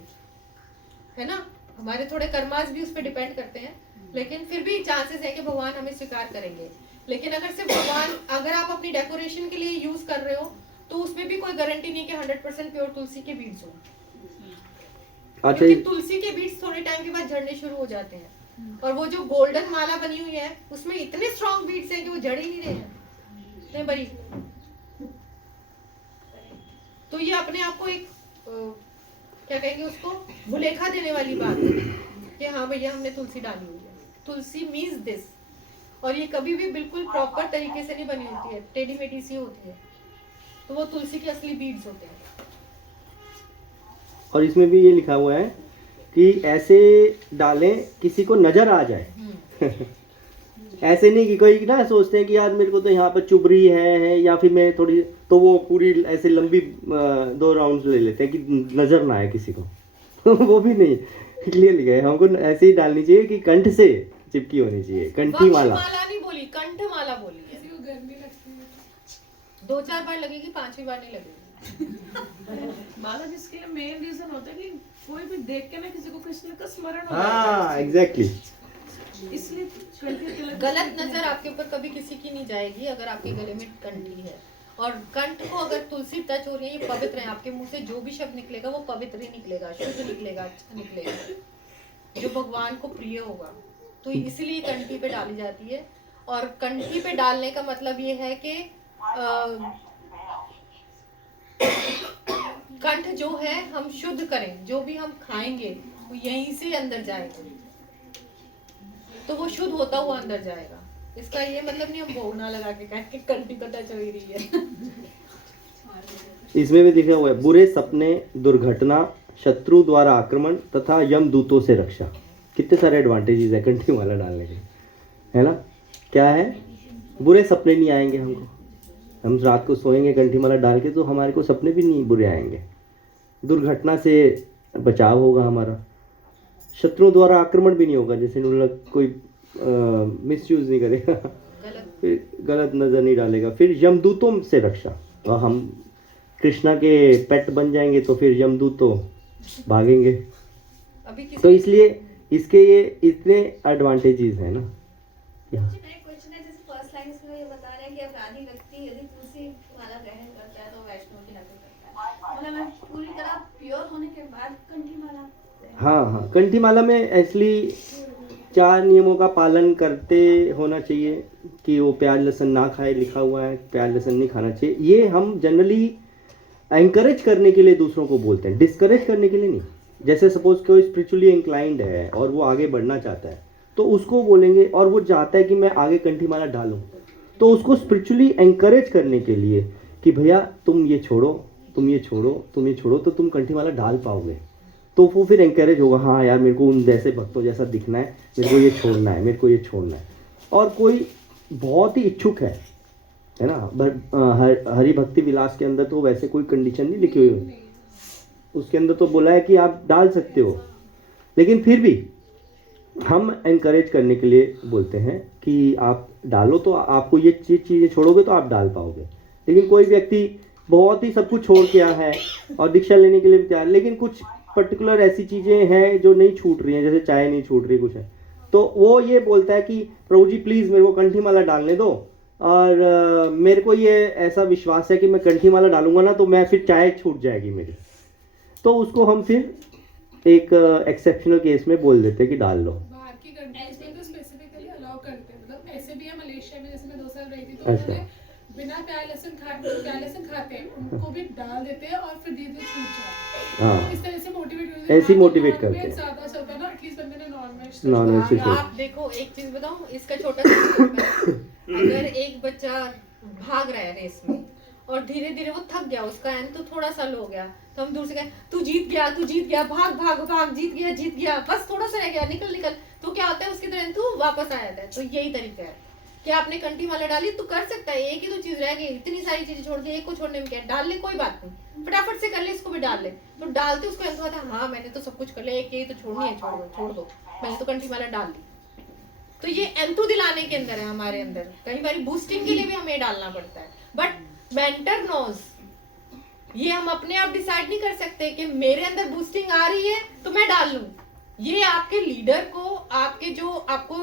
है ना? हमारे थोड़े कर्मास भी उस पर डिपेंड करते हैं, लेकिन फिर भी चांसेस है कि भगवान हमें स्वीकार करेंगे। लेकिन अगर सिर्फ भगवान, अगर आप अपनी डेकोरेशन के लिए यूज कर रहे हो तो उसमें भी कोई गारंटी नहीं कि 100% प्योर तुलसी के बीड्स हो। अच्छा, क्योंकि तुलसी के बीड्स थोड़े टाइम के बाद झड़ने शुरू हो जाते हैं, और वो जो गोल्डन माला बनी हुई है उसमें इतने स्ट्रॉन्ग बीड्स हैं कि वो झड़ ही नहीं रहे हैं, इतने बारीक। तो ये अपने आप को एक क्या कहेंगे उसको, भुलेखा देने वाली बात है कि हाँ भैया हमने तुलसी डाली हुई है। तुलसी मीन्स दिस, और ये कभी भी बिल्कुल प्रॉपर तरीके से नहीं बनी होती है, टेढ़ी मेढ़ी सी होती है, तो वो तुलसी के असली बीड्स होते हैं। और इसमें भी ये लिखा हुआ है कि ऐसे डालें किसी को नजर आ जाए। ऐसे नहीं कि कोई ना सोचते हैं कि यार मेरे को तो यहाँ पर चुभ रही है या फिर मैं थोड़ी, तो वो पूरी ऐसे लंबी 2 राउंड ले लेते हैं कि नजर ना आए किसी को। वो भी नहीं, क्लियर लिखा है हमको ऐसे ही डालनी चाहिए कि कंठ से चिपकी होनी चाहिए, कंठी माला। माला नहीं बोली, कंठ माला बोली है। किसी को गर्मी लगती है 2-4 बार लगेगी, 5वीं बार नहीं लगेगी। महाराज इसके लिए मेन रीजन होता है कि कोई भी देख के ना किसी को कृष्ण का स्मरण हो हाँ एग्जैक्टली। इसलिए कंठी तिलक गलत नजर आपके ऊपर कभी किसी की नहीं जाएगी अगर आपके गले में कंठी है। और कंठ को अगर तुलसी टच हो रही है, ये पवित्र है, आपके मुंह से जो भी शब्द निकलेगा वो पवित्र ही निकलेगा, शुद्ध निकलेगा, अच्छा निकलेगा, जो भगवान को प्रिय होगा। तो इसलिए कंठी पे डाली जाती है। और कंठी पे डालने का मतलब ये है कि कंठ जो है हम शुद्ध करें, जो भी हम खाएंगे वो यहीं से अंदर जाएगा, तो वो शुद्ध होता हुआ अंदर जाएगा। इसका ये मतलब नहीं हम भोग ना लगा के कहें कि कंठी तो टच हो ही रही है। इसमें भी लिखा हुआ है बुरे सपने, दुर्घटना, शत्रु द्वारा आक्रमण तथा यमदूतों से रक्षा। कितने सारे एडवांटेजेस है कंठी माला डालने के, है ना। क्या है, बुरे सपने नहीं आएंगे हमको, हम रात को सोएंगे कंठी माला डाल के तो हमारे को सपने भी नहीं बुरे आएंगे। दुर्घटना से बचाव होगा हमारा, शत्रुओं द्वारा आक्रमण भी नहीं होगा, जैसे कोई मिसयूज नहीं करेगा, फिर गलत नज़र नहीं डालेगा। फिर यमदूतों से रक्षा, और हम कृष्णा के पेट बन जाएंगे तो फिर यमदूत तो भागेंगे। तो इसलिए इसके ये इतने एडवांटेजेस हैं ना। यहाँ मेरा क्वेश्चन है, जैसे फर्स्ट लाइन इसमें ये बता रहे हैं कि अपराधी व्यक्ति यदि तुलसी माला ग्रहण करता है तो वैष्णव की नकल करता है, मतलब मैं पूरी तरह प्योर होने के बाद कंठी माला। हाँ, कंठी माला में एक्चुअली 4 नियमों का पालन करते होना चाहिए कि वो प्याज लहसुन ना खाए, लिखा हुआ है प्याज लहसुन नहीं खाना चाहिए। ये हम जनरली एंकरेज करने के लिए दूसरों को बोलते हैं, डिस्करेज करने के लिए नहीं। जैसे सपोज कोई स्पिरिचुअली इंक्लाइंड है और वो आगे बढ़ना चाहता है तो उसको बोलेंगे, और वो चाहता है कि मैं आगे कंठी माला डालूं, तो उसको स्पिरिचुअली एंकरेज करने के लिए कि भैया तुम ये छोड़ो, तुम ये छोड़ो, तुम ये छोड़ो, तो तुम कंठी माला डाल पाओगे। तो वो फिर एंकरेज होगा, हाँ यार मेरे को उन जैसे भक्तों जैसा दिखना है, मेरे को ये छोड़ना है, मेरे को ये छोड़ना है। और कोई बहुत ही इच्छुक है ना, हरि भक्ति विलास के अंदर तो वैसे कोई कंडीशन नहीं लिखी हुई, उसके अंदर तो बोला है कि आप डाल सकते हो, लेकिन फिर भी हम एनकरेज करने के लिए बोलते हैं कि आप डालो, तो आपको ये चीज़ें छोड़ोगे तो आप डाल पाओगे। लेकिन कोई व्यक्ति बहुत ही सब कुछ छोड़ के आया है और दीक्षा लेने के लिए भी तैयार, लेकिन कुछ पर्टिकुलर ऐसी चीज़ें हैं जो नहीं छूट रही हैं, जैसे चाय नहीं छूट रही, कुछ है, तो वो ये बोलता है कि प्रभु जी प्लीज़ मेरे को कंठी माला डालने दो, और मेरे को ये ऐसा विश्वास है कि मैं कंठी माला डालूंगा ना तो मैं फिर चाय छूट जाएगी मेरी। तो उसको हम फिर एक एक्सेप्शनल केस में बोल देते हैं कि डाल लो। बाहर की कंट्रीज में तो स्पेसिफिकली अलाउ करते हैं, मतलब ऐसे भी है मलेशिया में, जैसे मैं 2 साल रही थी तो अच्छा। उन्होंने बिना प्याज लहसुन खाते हैं उनको भी डाल देते हैं और फिर धीरे धीरे छूट जाते हैं। हाँ, तो इस तरह से मोटिवेट ऐसे मोटिवेट करते हैं। ज्यादा चलता है ना, एटलीस्ट बंदे ने नॉनवेज नॉनवेज से छोड़। आप देखो एक चीज बताऊं, इसका छोटा सा example है। अगर एक बच्चा भाग रहा है रेस में और धीरे धीरे वो थक गया, उसका एंड तो थोड़ा सा लो गया, तो हम दूर से कहें तू जीत गया, तू जीत गया, भाग भाग भाग, जीत गया, बस थोड़ा सा रह गया, निकल निकल, तो क्या होता है उसकी तरह तू वापस आ जाता है। तो यही तरीका है कि आपने कंठी माला डाली, तू कर सकता है, एक ही तो चीज रह गई, इतनी सारी चीजें छोड़ दी, एक को छोड़ने में क्या, डाल ले, कोई बात नहीं, फटाफट से कर ले, इसको भी डाल ले। तो डालते उसको ऐसा था, हाँ मैंने तो सब कुछ कर लिया, एक यही तो छोड़नी है, छोड़ दो, मैंने तो कंठी माला डाल दी। तो ये एंथु दिलाने के अंदर है हमारे अंदर, कई बार बूस्टिंग के लिए भी हमें डालना पड़ता है, बट मेंटर नोज, ये हम अपने आप डिसाइड नहीं कर सकते कि मेरे अंदर बूस्टिंग आ रही है तो मैं डाल लूं। ये आपके लीडर को, आपके जो आपको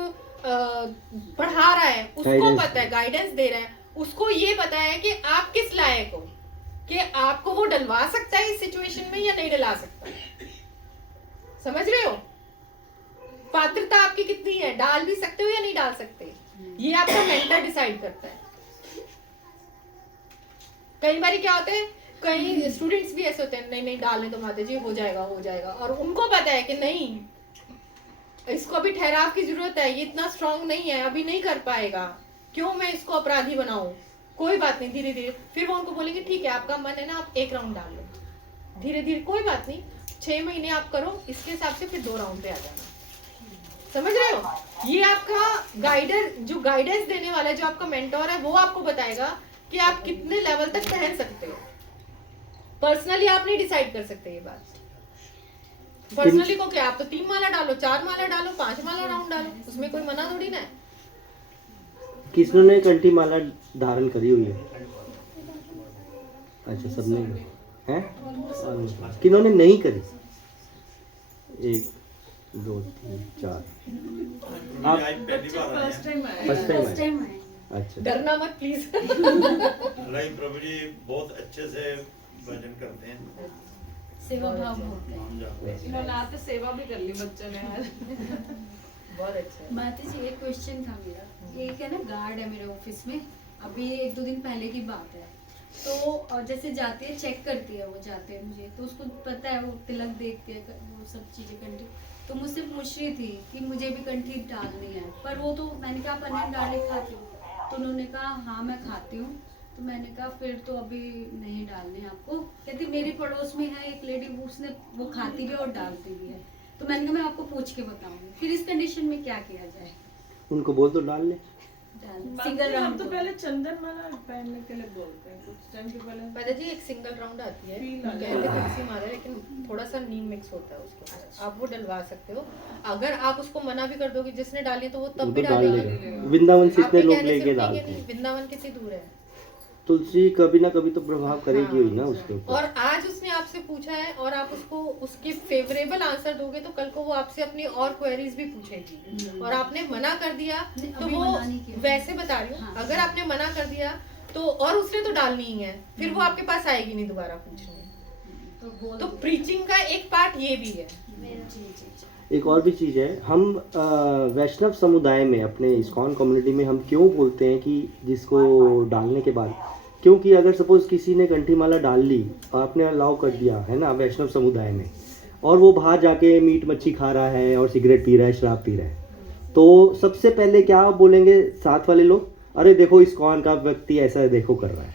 पढ़ा रहा है उसको पता है, गाइडेंस दे रहा है, उसको ये पता है कि आप किस लायक हो, कि आपको वो डलवा सकता है इस सिचुएशन में या नहीं डला सकता। समझ रहे हो, पात्रता आपकी कितनी है, डाल भी सकते हो या नहीं डाल सकते, ये आपका मेंटर डिसाइड करता है। कई बार क्या होता है, कई स्टूडेंट्स भी ऐसे होते हैं, नहीं डालने तो माता जी हो जाएगा, और उनको पता है कि नहीं, इसको अभी ठहराव की जरूरत है, ये इतना स्ट्रांग नहीं है, अभी नहीं कर पाएगा, क्यों मैं इसको अपराधी बनाऊं, कोई बात नहीं, धीरे धीरे। फिर वो उनको बोलेंगे ठीक है आपका मन है ना, आप 1 राउंड डाल लो, धीरे धीरे, कोई बात नहीं, 6 महीने आप करो, इसके हिसाब से फिर 2 राउंड पे आ जाना। समझ रहे हो, ये आपका गाइडर, जो गाइडेंस देने वाला है, जो आपका मेंटोर है, वो आपको बताएगा कि आप कितने लेवल तक पहन सकते हो। पर्सनली आप नहीं डिसाइड कर सकते ये बात। पर्सनली को क्या, आप तो 3 माला डालो, 4 माला डालो, 5 माला राउंड डालो, उसमें कोई मना थोड़ी ना है। किसने कंठी माला धारण करी हुई है? अच्छा, सबने हैं? Almost. किन्होंने नहीं करी? 1 2 3 4 आप फर्स्ट टाइम आया फर्स्ट टाइम फर्स्ट टाइम आए अच्छा, डरना मत प्लीज। नहीं, प्रभु जी बहुत अच्छे से भजन करते हैं। सेवा भाव होता है। हम जाते हैं। इन्होंने आते सेवा भी कर ली बच्चों ने आज। बहुत अच्छा है। माता जी एक क्वेश्चन था मेरा, ये क्या ना गार्ड है मेरे ऑफिस में, अभी 1-2 दिन पहले की बात है। तो जैसे जाती है चेक करती है, वो जाते हैं मुझे तो उसको पता है, वो तिलक देखती है, वो सब चीज़ें कंठी, तो मुझसे पूछ रही थी कि मुझे भी कंठी डालनी है, पर वो तो मैंने कहा पनीर डाले खाती हूँ, तो उन्होंने कहा हाँ मैं खाती हूँ, तो मैंने कहा फिर तो अभी नहीं डालने आपको। कहती मेरी पड़ोस में है एक लेडी, उसने वो खाती भी है और डालती भी है, तो मैंने कहा मैं आपको पूछ के बताऊंगी फिर इस कंडीशन में क्या किया जाए। उनको बोल तो डाल ले। सिंगल हम राउंड तो पहले चंदन माला पहनने के लिए बोलते हैं, कुछ टाइम के पहले माता जी एक सिंगल राउंड आती है, फील आ कहते तुलसी माला, लेकिन थोड़ा सा नीम मिक्स होता है उसके, आप वो डलवा सकते हो। अगर आप उसको मना भी कर दोगे जिसने डाली तो वो तब वो भी तो डाल डालेगा। लेगा। वृंदावन से आपके इतने लोग कहने से लेके रुकेंगे डालते नहीं, हैं। वृंदावन कितनी दूर है। तुलसी कभी ना कभी तो प्रभाव करेगी ही ना उसके और ऊपर। आज उसने आपसे पूछा है और आप उसको उसके फेवरेबल आंसर दोगे तो कल को वो आपसे अपनी और क्वेरीज भी पूछेगी, और आपने मना कर दिया नहीं, तो अभी वो मना नहीं किया। वैसे बता रही हूँ, हाँ। अगर आपने मना कर दिया तो, और उसने तो डालनी ही है, फिर वो आपके पास आएगी नहीं दोबारा पूछने। तो प्रीचिंग का एक पार्ट ये भी है। एक और भी चीज़ है, हम वैष्णव समुदाय में अपने इस्कॉन कम्युनिटी में हम क्यों बोलते हैं कि जिसको डालने के बाद, क्योंकि अगर सपोज किसी ने कंठी माला डाल ली और आपने अलाउ कर दिया है ना वैष्णव समुदाय में, और वो बाहर जाके मीट मच्छी खा रहा है और सिगरेट पी रहा है, शराब पी रहा है, तो सबसे पहले क्या बोलेंगे साथ वाले लोग, अरे देखो इस्कॉन का व्यक्ति ऐसा देखो कर रहा है।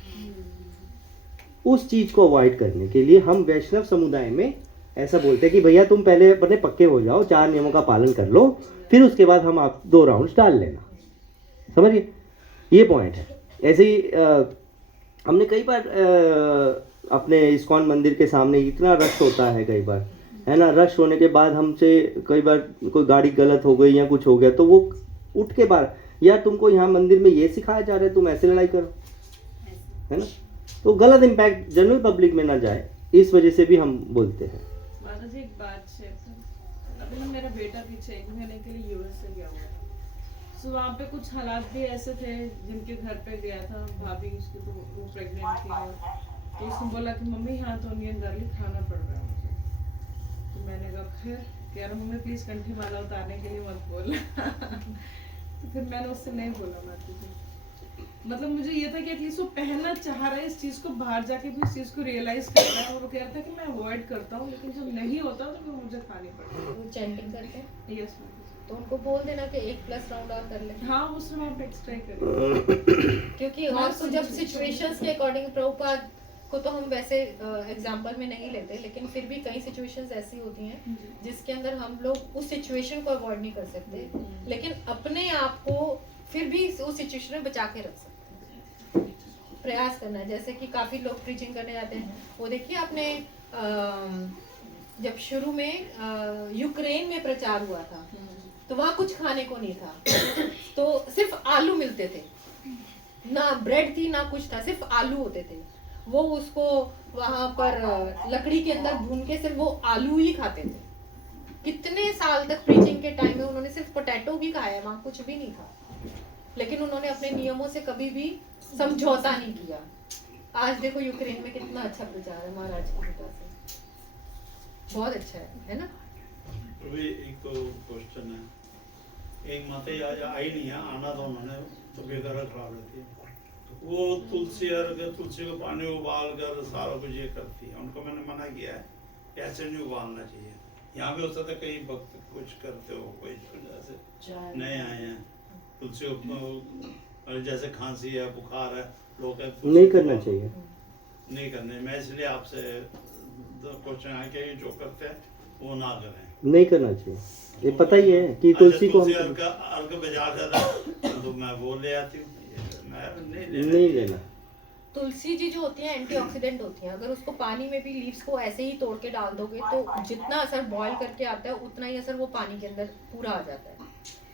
उस चीज़ को अवॉइड करने के लिए हम वैष्णव समुदाय में ऐसा बोलते हैं कि भैया तुम पहले अपने पक्के हो जाओ, 4 नियमों का पालन कर लो, फिर उसके बाद हम आप 2 राउंड्स डाल लेना। समझिए, ये पॉइंट है। ऐसे ही हमने कई बार अपने इस्कॉन मंदिर के सामने इतना रश होता है कई बार, है ना, रश होने के बाद हमसे कई बार कोई गाड़ी गलत हो गई या कुछ हो गया तो वो उठ के बाहर, यार तुमको यहाँ मंदिर में ये सिखाया जा रहा है, तुम ऐसे लड़ाई करो, है ना, तो गलत इम्पैक्ट जनरल पब्लिक में ना जाए, इस वजह से भी हम बोलते हैं। माता जी एक बात शेयर कर, अभी ना मेरा बेटा पीछे 1 महीने के लिए यूएस से गया हुआ है, तो वहाँ पे कुछ हालात भी ऐसे थे जिनके घर पे गया था, भाभी उसकी तो वो प्रेग्नेंट थी, और तो उसने बोला कि मम्मी यहाँ तो अनियन गार्लिक खाना पड़ रहा है मुझे। तो मैंने कहा फिर कह रहा मम्मी प्लीज़ कंठी माला उतारने के लिए मत बोलना। तो फिर मैंने उससे नहीं बोला माता जी, मतलब मुझे ये था कि एटलीस्ट वो पहनना चाह रहा है इस चीज़ को, बाहर जाके भी इस चीज़ को रियलाइज कर रहा है, और वो कह रहा था कि मैं अवॉइड करता हूँ, लेकिन जब नहीं होता तो फिर मुझे खानी पड़ती वो चैंटिंग करते हैं है। यस तो उनको बोल देना कि 1+ राउंड और कर ले, हाँ उस समय आप एक्स्ट्रा करें। क्योंकि और तो जब सिचुएशंस के अकॉर्डिंग, प्रभुपाद को तो हम वैसे एग्जांपल में नहीं लेते, लेकिन फिर भी कई सिचुएशंस ऐसी होती हैं जिसके अंदर हम लोग उस सिचुएशन को अवॉइड नहीं कर सकते, लेकिन अपने आप को फिर भी उस सिचुएशन में बचा के रख सकते हैं, प्रयास करना है। जैसे कि काफ़ी लोग प्रीचिंग करने जाते हैं, वो देखिए आपने जब शुरू में यूक्रेन में प्रचार हुआ था तो वहाँ कुछ खाने को नहीं था, तो सिर्फ आलू मिलते थे, ना ब्रेड थी ना कुछ था, सिर्फ आलू होते थे। वो उसको वहाँ पर लकड़ी के अंदर भून के सिर्फ वो आलू ही खाते थे। कितने साल तक प्रीचिंग के टाइम में उन्होंने सिर्फ पोटैटो ही खाया, वहाँ कुछ भी नहीं था, लेकिन उन्होंने अपने नियमों से कभी भी समझौता नहीं किया। आज देखो यूक्रेन में कितना अच्छा प्रचार है महाराज की कृपा से, बहुत अच्छा है ना। अभी एक क्वेश्चन है, एक माता आज आई नहीं है, आना तो उन्होंने तो बेकार खराब रहती है, वो तुलसी को पानी उबाल कर सारा कुछ ये करती है, उनको मैंने मना किया है ऐसे नहीं उबालना चाहिए। यहाँ भी हो सकता है कई भक्त कुछ करते हो, कोई जैसे नए आए हैं, तुलसी को जैसे खांसी है बुखार है, लोग नहीं करना चाहिए, नहीं करने। मैं इसलिए आपसे क्वेश्चन है कि जो करते हैं वो ना करें, नहीं करना चाहिए। ये पता ही है कि तुलसी को हम अर्घ बाजार जाता तो मैं वो ले आती हूँ, मैं नहीं लेना। तुलसी जी जो होती है एंटीऑक्सीडेंट होती हैं, अगर उसको पानी में भी लीव्स को ऐसे ही तोड़ के डाल दोगे तो जितना असर बॉईल करके आता है उतना ही असर वो पानी के अंदर पूरा आ जाता है।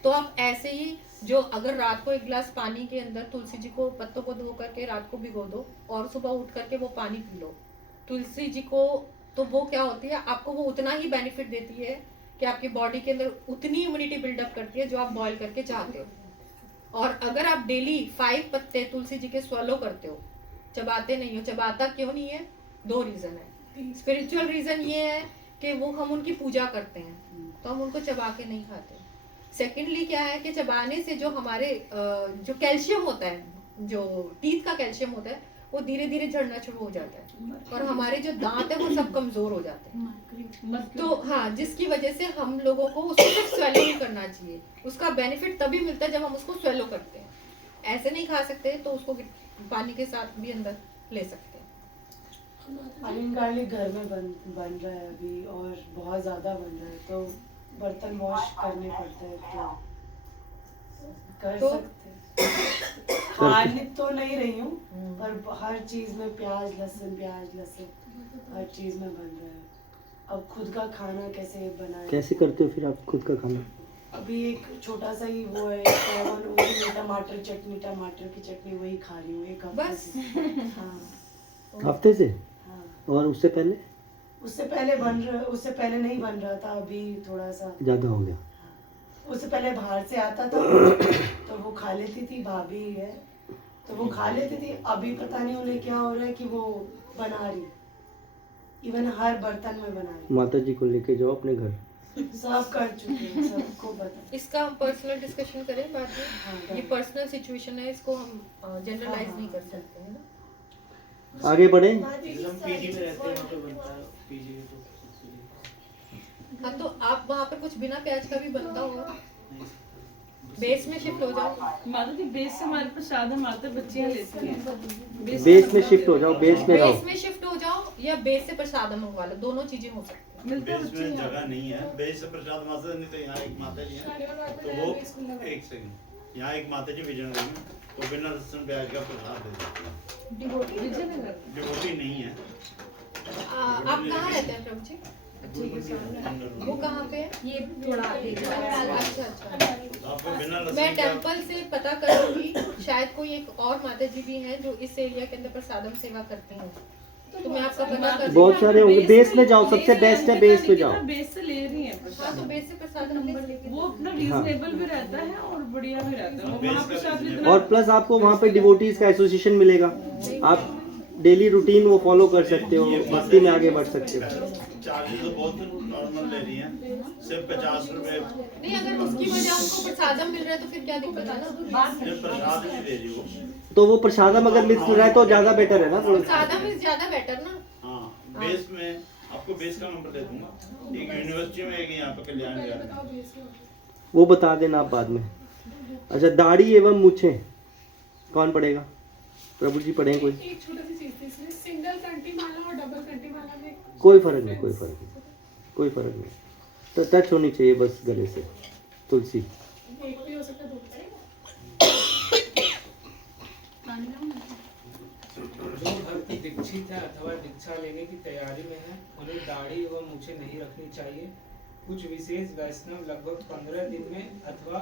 तो आप ऐसे ही जो अगर रात को एक गिलास पानी के अंदर तुलसी जी को पत्तों को धो करके रात को भिगो दो और सुबह उठ करके वो पानी पी लो तुलसी जी को, तो वो क्या होती है, आपको वो उतना ही बेनिफिट देती है कि आपकी बॉडी के अंदर उतनी इम्यूनिटी बिल्डअप करती है जो आप बॉयल करके चाहते हो। और अगर आप डेली 5 पत्ते तुलसी जी के स्वलो करते हो, चबाते नहीं हो, चबाता क्यों नहीं है, 2 रीजन है। स्पिरिचुअल रीजन ये है कि वो हम उनकी पूजा करते हैं तो हम उनको चबा के नहीं खाते। सेकेंडली क्या है कि चबाने से जो हमारे जो कैल्शियम होता है, जो टीथ का कैल्शियम होता है, वो धीरे धीरे झड़ना शुरू हो जाता है और हमारे जो दांत है वो सब कमजोर हो जाते हैं। तो हाँ, जिसकी वजह से हम लोगों को उसको सिर्फ स्वेलो ही करना चाहिए। उसका बेनिफिट तभी मिलता है जब हम उसको स्वेलो करते हैं, ऐसे नहीं खा सकते तो उसको पानी के साथ भी अंदर ले सकते हैं। अनियन गार्लिक घर में बन रहा है अभी और बहुत ज़्यादा बन रहा है, तो बर्तन वॉश करने पड़ते हैं, तो कर तो सकते हैं। खाने तो नहीं रही हूँ पर हर चीज़ में प्याज लहसुन हर चीज़ में बन रहा है। अब खुद का खाना कैसे बनाए, कैसे करते हो फिर आप खुद का खाना? अभी एक छोटा सा ही वो है सेवन, वही टमाटर की चटनी वही खा रही हूँ एक हफ्ते बस। से। हाँ हफ्ते से? हाँ, और उससे पहले उससे पहले नहीं बन रहा था, अभी थोड़ा सा ज़्यादा हो गया। उससे पहले बाहर से आता था तो वो खा लेती थी, भाभी है तो वो खा लेती थी। अभी पता नहीं उन्हें क्या हो रहा है कि वो बना रही, इवन हर बर्तन में बना रही। माता जी को लेके जाओ अपने घर। सब कर चुके हैं, सबको पता। इसका हम पर्सनल डिस्कशन करें बाद में। हाँ, ये पर्सनल सिचुएशन है, इसको हम जनरलाइज नहीं कर सकते हैं ना। आगे बढ़े। जैसे हम पीजी में रहते हैं वहाँ पे बनता है पीजी में तो हाँ, तो आप वहाँ पर कुछ बिना प्याज का भी बनता होगा। बेस में शिफ्ट हो जाओ। माता जी बेस से हमारे प्रसाद हम आते बच्चियाँ लेती हैं। बेस में शिफ्ट हो जाओ, बेस में रहो। बेस में शिफ्ट हो जाओ या बेस से प्रसाद मंगवा लो, दोनों चीजें हो सकती है। बेस में जगह नहीं है, बेस से प्रसाद माता नहीं, तो यहाँ एक माता जी है तो वो एक सेकंड, यहाँ एक माता जी विजयनगर में तो बिना लहसुन प्याज का प्रसाद देते हैं। डिवोटी नहीं है। आप कहाँ रहते हैं प्रभु जी? वो कहाँ पे है? ये थोड़ा आगे अच्छा अच्छा। तो आपको बिना लहसुन मैं का टेंपल से पता करूंगी, शायद कोई एक और माता जी भी हैं जो इस एरिया के अंदर प्रसादम सेवा करती हैं, तो मैं आपका पता कर बहुत सारे होंगे। बेस में जाओ, सबसे बेस्ट है बेस पे जाओ। बेस से ले रही है हाँ, प्रसाद। तो बेस से प्रसादम ले लेके वो अपना रीजनेबल भी रहता है और बढ़िया भी रहता है। वो महाप्रसाद भी इतना और प्लस आपको वहाँ पे डिवोटीज का एसोसिएशन मिलेगा, आप डेली रूटीन वो फॉलो कर सकते हो, भक्ति में आगे बढ़ सकते हो। चार्जेस तो बहुत नॉर्मल ले रही हैं, सिर्फ 50 रुपए। नहीं, अगर उसकी वजह हमको प्रसादम मिल रहा है तो फिर क्या दिक्कत है ना। सिर्फ प्रसाद नहीं दे रही वो। तो वो प्रसादम अगर मिक्स रहा है तो ज्यादा बेटर है ना थोड़ा। प्रसादम इज ज्यादा बेटर ना। हाँ, बेस में आपको बेस का नंबर दे दूंगा। एक यूनिवर्सिटी में एक यहाँ पे कल्याण विहार में। वो बता देना आप बाद में। अच्छा, दाढ़ी एवं मूछें कौन पढ़ेगा? प्रभु जी पढ़ें कोई? एक छोटी सी चीज थी इसमें, सिंगल कंठी माला और डबल कंठी माला में कोई फर्क नहीं, कोई फर्क नहीं, कोई फर्क नहीं। तो टच होनी चाहिए बस गले से तुलसी। एक भी हो सकता है, दो भी। जो भक्ति दीक्षित है अथवा दीक्षा लेने की तैयारी में है उन्हें दाढ़ी एवं मूछें नहीं रखनी चाहिए। कुछ विशेष वैष्णव लगभग 15 दिन में अथवा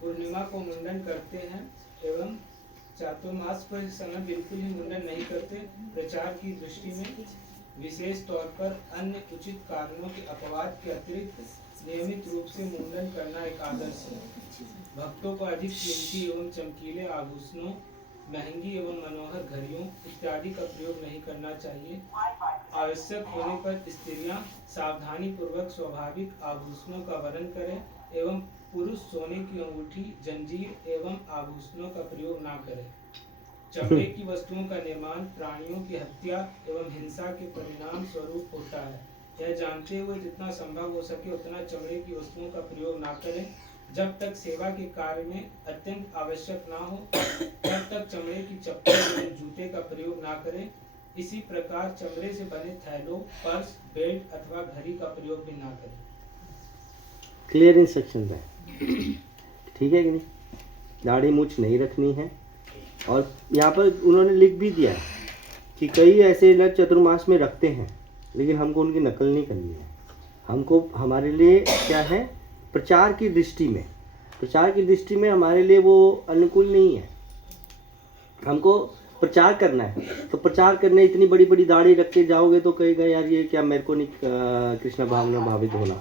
पूर्णिमा को मुंडन करते हैं एवं चातुर्मास पर समय बिल्कुल ही मुंडन नहीं करते। प्रचार की दृष्टि में विशेष तौर पर अन्य उचित कारणों के अपवाद के अतिरिक्त नियमित रूप से मुंडन करना एक आदर्श है। भक्तों को अधिक कीमती एवं चमकीले आभूषणों, महंगी एवं मनोहर घड़ियों इत्यादि का प्रयोग नहीं करना चाहिए। आवश्यक होने पर स्त्रियां सावधानी पूर्वक स्वाभाविक आभूषणों का वर्ण करें एवं पुरुष सोने की अंगूठी, जंजीर एवं आभूषणों का प्रयोग ना करें। चमड़े की वस्तुओं का निर्माण प्राणियों की हत्या एवं हिंसा के परिणाम स्वरूप होता है। यह जानते हुए जितना संभव हो सके उतना चमड़े की वस्तुओं का प्रयोग ना करें। जब तक सेवा के कार्य में अत्यंत आवश्यक ना हो तब तक चमड़े की चप्पल एवं जूते का प्रयोग ना करें। इसी प्रकार चमड़े से बने थैलों, पर्स, बेल्ट अथवा घड़ी का प्रयोग भी ना करें। क्लियर इंस्ट्रक्शन है, ठीक है कि नहीं? दाढ़ी मूछ नहीं रखनी है। और यहाँ पर उन्होंने लिख भी दिया कि कई ऐसे लोग चतुर्मास में रखते हैं लेकिन हमको उनकी नकल नहीं करनी है। हमको हमारे लिए क्या है, प्रचार की दृष्टि में प्रचार की दृष्टि में हमारे लिए वो अनुकूल नहीं है। हमको प्रचार करना है, तो प्रचार करने इतनी बड़ी बड़ी दाढ़ी रख के जाओगे तो कहेगा यार ये क्या, मेरे को नहीं कृष्ण भाव में भावित होना,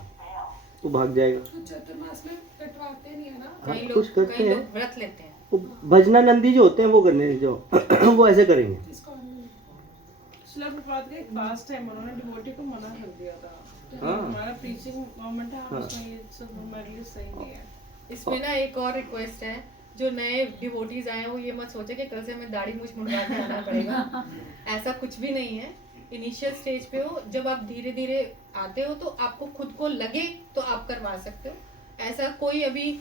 तो भाग जाएगा। तो चतुर्मास में कटवाते नहीं है ना? हाँ, कई कुछ करते कई हैं, लोग व्रत लेते हैं। वो भजनानंदी जो होते हैं वो करने जो वो ऐसे करेंगे। इसको हम- श्रील प्रभुपाद का एक पास्ट टाइम उन्होंने डिवोटी को मना कर दिया था। तो हाँ। हमारा प्रीचिंग मोमेंट है, हाँ। उसमें ये सब हमारे लिए सही नहीं है। इसमें ना एक और रिक्वेस्ट है, जो नए डिवोटीज आए हैं वो ये मत सोचे कि कल से हमें दाढ़ी मूछ मुंडवा के आना पड़ेगा। ऐसा कुछ भी नहीं है। इनिशियल स्टेज पे हो, जब आप धीरे धीरे आते हो तो आपको खुद को लगे तो आप करवा सकते हो। ऐसा कोई अभी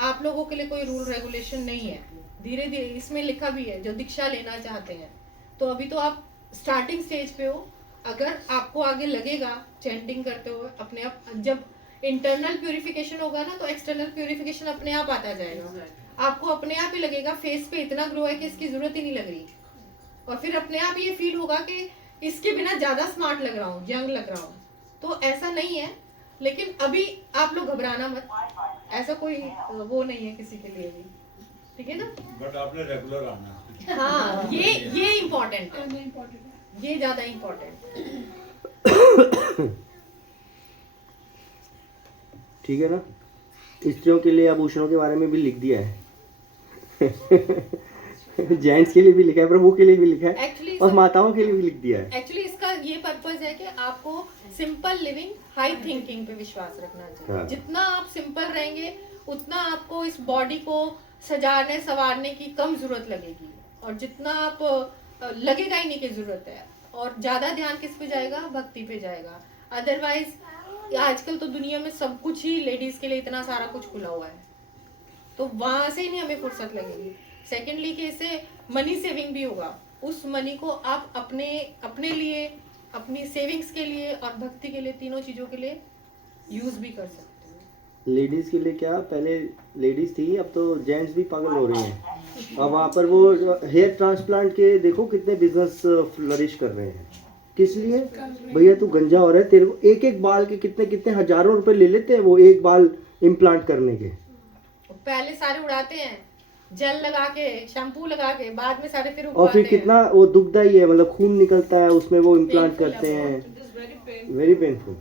आप लोगों के लिए कोई रूल रेगुलेशन नहीं है। धीरे धीरे इसमें लिखा भी है, जो दीक्षा लेना चाहते हैं तो अभी तो आप स्टार्टिंग स्टेज पे हो। अगर आपको आगे लगेगा चैंटिंग करते हुए अपने आप, जब इंटरनल प्यूरिफिकेशन होगा ना तो एक्सटर्नल प्यूरिफिकेशन अपने आप आता जाएगा। आपको अपने आप ही लगेगा फेस पे इतना ग्लो है कि इसकी जरूरत ही नहीं लग रही, और फिर अपने आप ये फील होगा कि इसके बिना ज्यादा स्मार्ट लग रहा हूँ, यंग लग रहा हूँ। तो ऐसा नहीं है, लेकिन अभी आप लोग घबराना मत, ऐसा कोई वो नहीं है किसी के लिए भी, ठीक है ना? बट आपने रेगुलर आना। हाँ, ये इम्पोर्टेंट है, करना इम्पोर्टेंट है। ये ज्यादा इम्पोर्टेंट है। ठीक है ना? स्त्रियों के लिए आभूषणों के बारे में भी लिख दिया है। जेंट्स के लिए भी लिखा है, प्रभु के लिए भी लिखा है, Actually, और माताओं के लिए भी लिख दिया है। एक्चुअली इसका ये पर्पस है कि आपको सिंपल लिविंग, हाई थिंकिंग पे विश्वास रखना चाहिए। हाँ। जितना आप सिंपल रहेंगे उतना आपको इस बॉडी को सजाने संवारने की कम जरूरत लगेगी, और जितना आप लगेगा ही नहीं की जरूरत है, और ज्यादा ध्यान किस पे जाएगा? भक्ति पे जाएगा। अदरवाइज आजकल तो दुनिया में सब कुछ ही लेडीज के लिए इतना सारा कुछ खुला हुआ है, तो वहां से ही नहीं हमें फुर्सत लगेगी। सेकेंडली कि इससे मनी सेविंग भी होगा। उस मनी को आप अपने लिए, अपनी सेविंग्स के लिए और भक्ति के लिए, तीनों चीजों के लिए यूज भी कर सकते हो। लेडीज के लिए क्या, पहले लेडीज थी, अब तो जेंट्स भी पागल हो रहे हैं। और वहाँ पर वो हेयर ट्रांसप्लांट के देखो कितने बिजनेस फ्लरिश कर रहे हैं। किस लिए? भैया तू गंजा हो रहा है, तेरे को एक एक बाल के कितने कितने हजारों रुपए ले लेते हैं वो एक बाल इम्प्लांट करने के। पहले सारे उड़ाते हैं, जेल लगा के, शैम्पू लगा के, बाद में सारे फिर और उगवाते फिर हैं। कितना वो दुखदाई है, मतलब खून निकलता है उसमें, वो इम्प्लांट Painful करते है हैं, वेरी पेनफुल।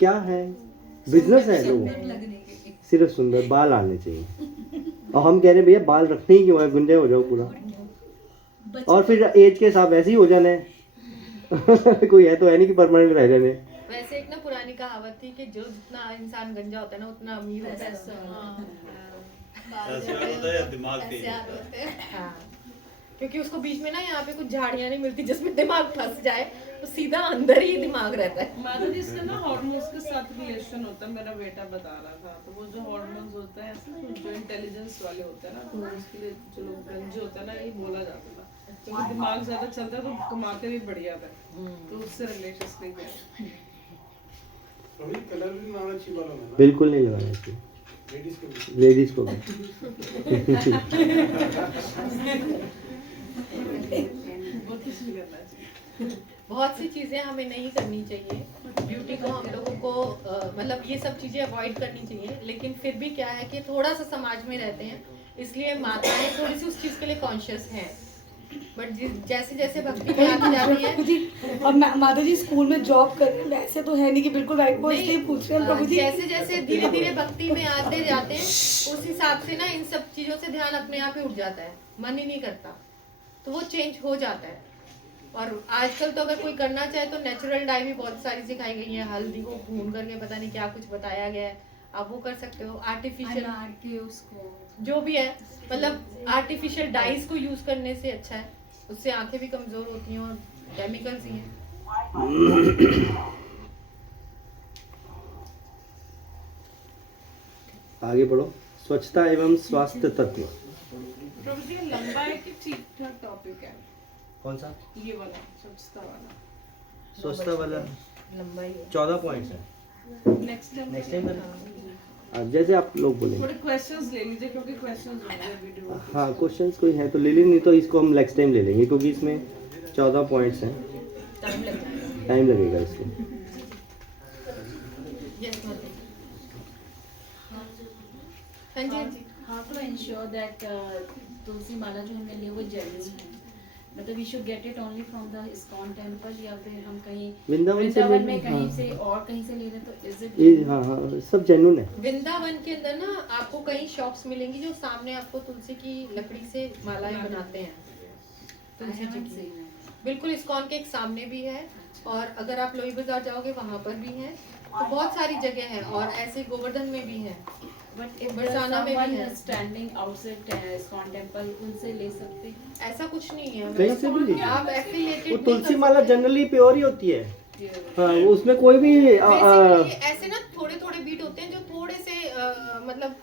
क्या है? बिजनेस है लोगों का। सिर्फ सुंदर बाल आने चाहिए, और हम कह रहे हैं भैया बाल रखने ही क्यों है, गुंजे हो जाओ पूरा, और फिर एज के हिसाब ऐसे ही हो जाने। कोई है तो है नहीं कि परमानेंट रह जाने। वैसे एक ना पुरानी कहावत थी कि जो जितना इंसान गंजा होता है ना उतना अमीर होता है। ऐसे होता है दिमाग के। हाँ, क्योंकि उसको बीच में ना यहाँ पे कुछ झाड़ियाँ नहीं मिलती जिसमें दिमाग फंस जाए, तो सीधा अंदर ही दिमाग रहता है। माता जी इसका ना हार्मोन्स के साथ रिलेशन होता है, मेरा बेटा बता रहा था। तो वो जो हार्मोन्स होते हैं ऐसे जो इंटेलिजेंस वाले होते हैं ना, तो उसके लिए जो लोग गंजे होते हैं ना, ये बोला जाता था क्योंकि दिमाग ज्यादा चलता है तो कमाते भी बढ़िया था, तो उससे रिलेशन नहीं है। कलर भी लगाना चाहिए बालों में ना? बिल्कुल नहीं लगाना चाहिए लेडीज को भी। बहुत कुछ भी करना चाहिए। बहुत सी चीजें हमें नहीं करनी चाहिए। ब्यूटी को हम लोगों को मतलब ये सब चीजें अवॉइड करनी चाहिए, लेकिन फिर भी क्या है कि थोड़ा सा समाज में रहते हैं, इसलिए माताएं थोड़ी सी उस चीज के लिए कॉन्शियस हैं। बट जैसे जैसे भक्ति में आती जाती है, जी, और माता जी स्कूल में जॉब कर रहे हैं, वैसे तो है नहीं कि बिल्कुल राइट, वो इसलिए पूछ रहे हैं प्रभु जी। जैसे जैसे धीरे धीरे भक्ति में आते जाते हैं, उस हिसाब से ना इन सब चीजों से ध्यान अपने आप ही उठ जाता है, मन ही नहीं करता, तो वो चेंज हो जाता है। और आजकल तो अगर कोई करना चाहे तो नेचुरल डाई भी बहुत सारी सिखाई गई है, हल्दी को भून करके पता नहीं क्या कुछ बताया गया है, आप वो कर सकते हो। आर्टिफिशियल अनार के उसको जो भी है, मतलब आर्टिफिशियल डाइज को यूज करने से अच्छा है, उससे आंखें भी कमजोर होती हैं और केमिकल्स ही हैं। आगे बढ़ो। स्वच्छता एवं स्वास्थ्य तत्व। प्रभु जी लंबा है कि ठीक ठाक टॉपिक है? कौन सा? ये वाला स्वच्छता वाला। स्वच्छता वाला लंबा ही है, 14 पॉइंट्स है। नेक्स्ट टाइम अब जैसे आप लोग बोलेंगे। थोड़े क्वेश्चंस ले लीजिए क्योंकि क्वेश्चंस होंगे वीडियो। हाँ, क्वेश्चंस कोई है तो ले लेंगे, नहीं तो इसको हम नेक्स्ट टाइम ले लेंगे क्योंकि इसमें 14 पॉइंट्स हैं, टाइम लग जाएगा। टाइम लगेगा इसको। Yes, Mother. हाँ जी how to ensure that tulsi mala जो हमने ली वो जेन्युइन है, मतलब we should get it only from the ISKCON temple या फिर हम कहीं वृंदावन से वृंदावन ले में कहीं हाँ। से और कहीं से ले रहे तो इज इट ये हाँ हाँ सब जेन्युइन है। वृंदावन के अंदर ना आपको कई शॉप्स मिलेंगी जो सामने आपको तुलसी की लकड़ी से मालाएं बनाते हैं तुलसी जी की। बिल्कुल इस्कॉन के एक सामने भी है और अगर आप लोई बाजार जाओगे वहाँ पर भी है, तो बहुत सारी जगह है और ऐसे गोवर्धन में भी है, बट बरसाना में भी है। स्टैंडिंग आउटसाइड इस्कॉन टेम्पल उनसे ले सकते हैं? ऐसा कुछ नहीं है, कहीं से भी लीजिए। आप एफिलिएटेड वो तुलसी माला जनरली प्योर ही होती है। हाँ वो उसमें कोई भी ऐसे ना थोड़े थोड़े बीट होते हैं जो थोड़े से मतलब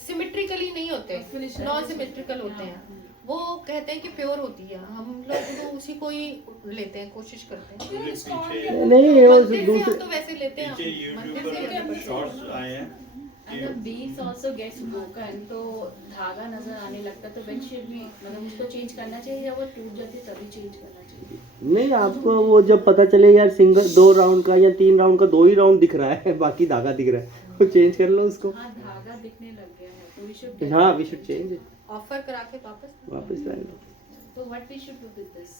सिमेट्रिकली नहीं होते, नॉन सिमेट्रिकल होते हैं, वो कहते हैं कि प्योर होती है। हम लोग तो उसी को ही लेते हैं, कोशिश करते हैं। नहीं वो मंदिर से हम दूसरे तो वैसे लेते हैं, पीछे मंदिर यूट्यूब से पर शॉर्ट्स आए हैं अगर बीड्स आल्सो गेट्स ब्रोकन तो धागा नजर आने लगता है, तो व्हेन शुड बी मतलब उसको चेंज करना चाहिए या वो टूट जाती है तभी चेंज करना चाहिए? नहीं आपको वो जब पता चले यार सिंगल 2 राउंड का या 3 राउंड का 2 ही राउंड दिख रहा है बाकी धागा दिख रहा है वो चेंज कर लो उसको। हाँ धागा दिखने लग गया है तो वी शुड हाँ वी शुड चेंज ऑफर करा के वापस ला लो। तो what we should do with this?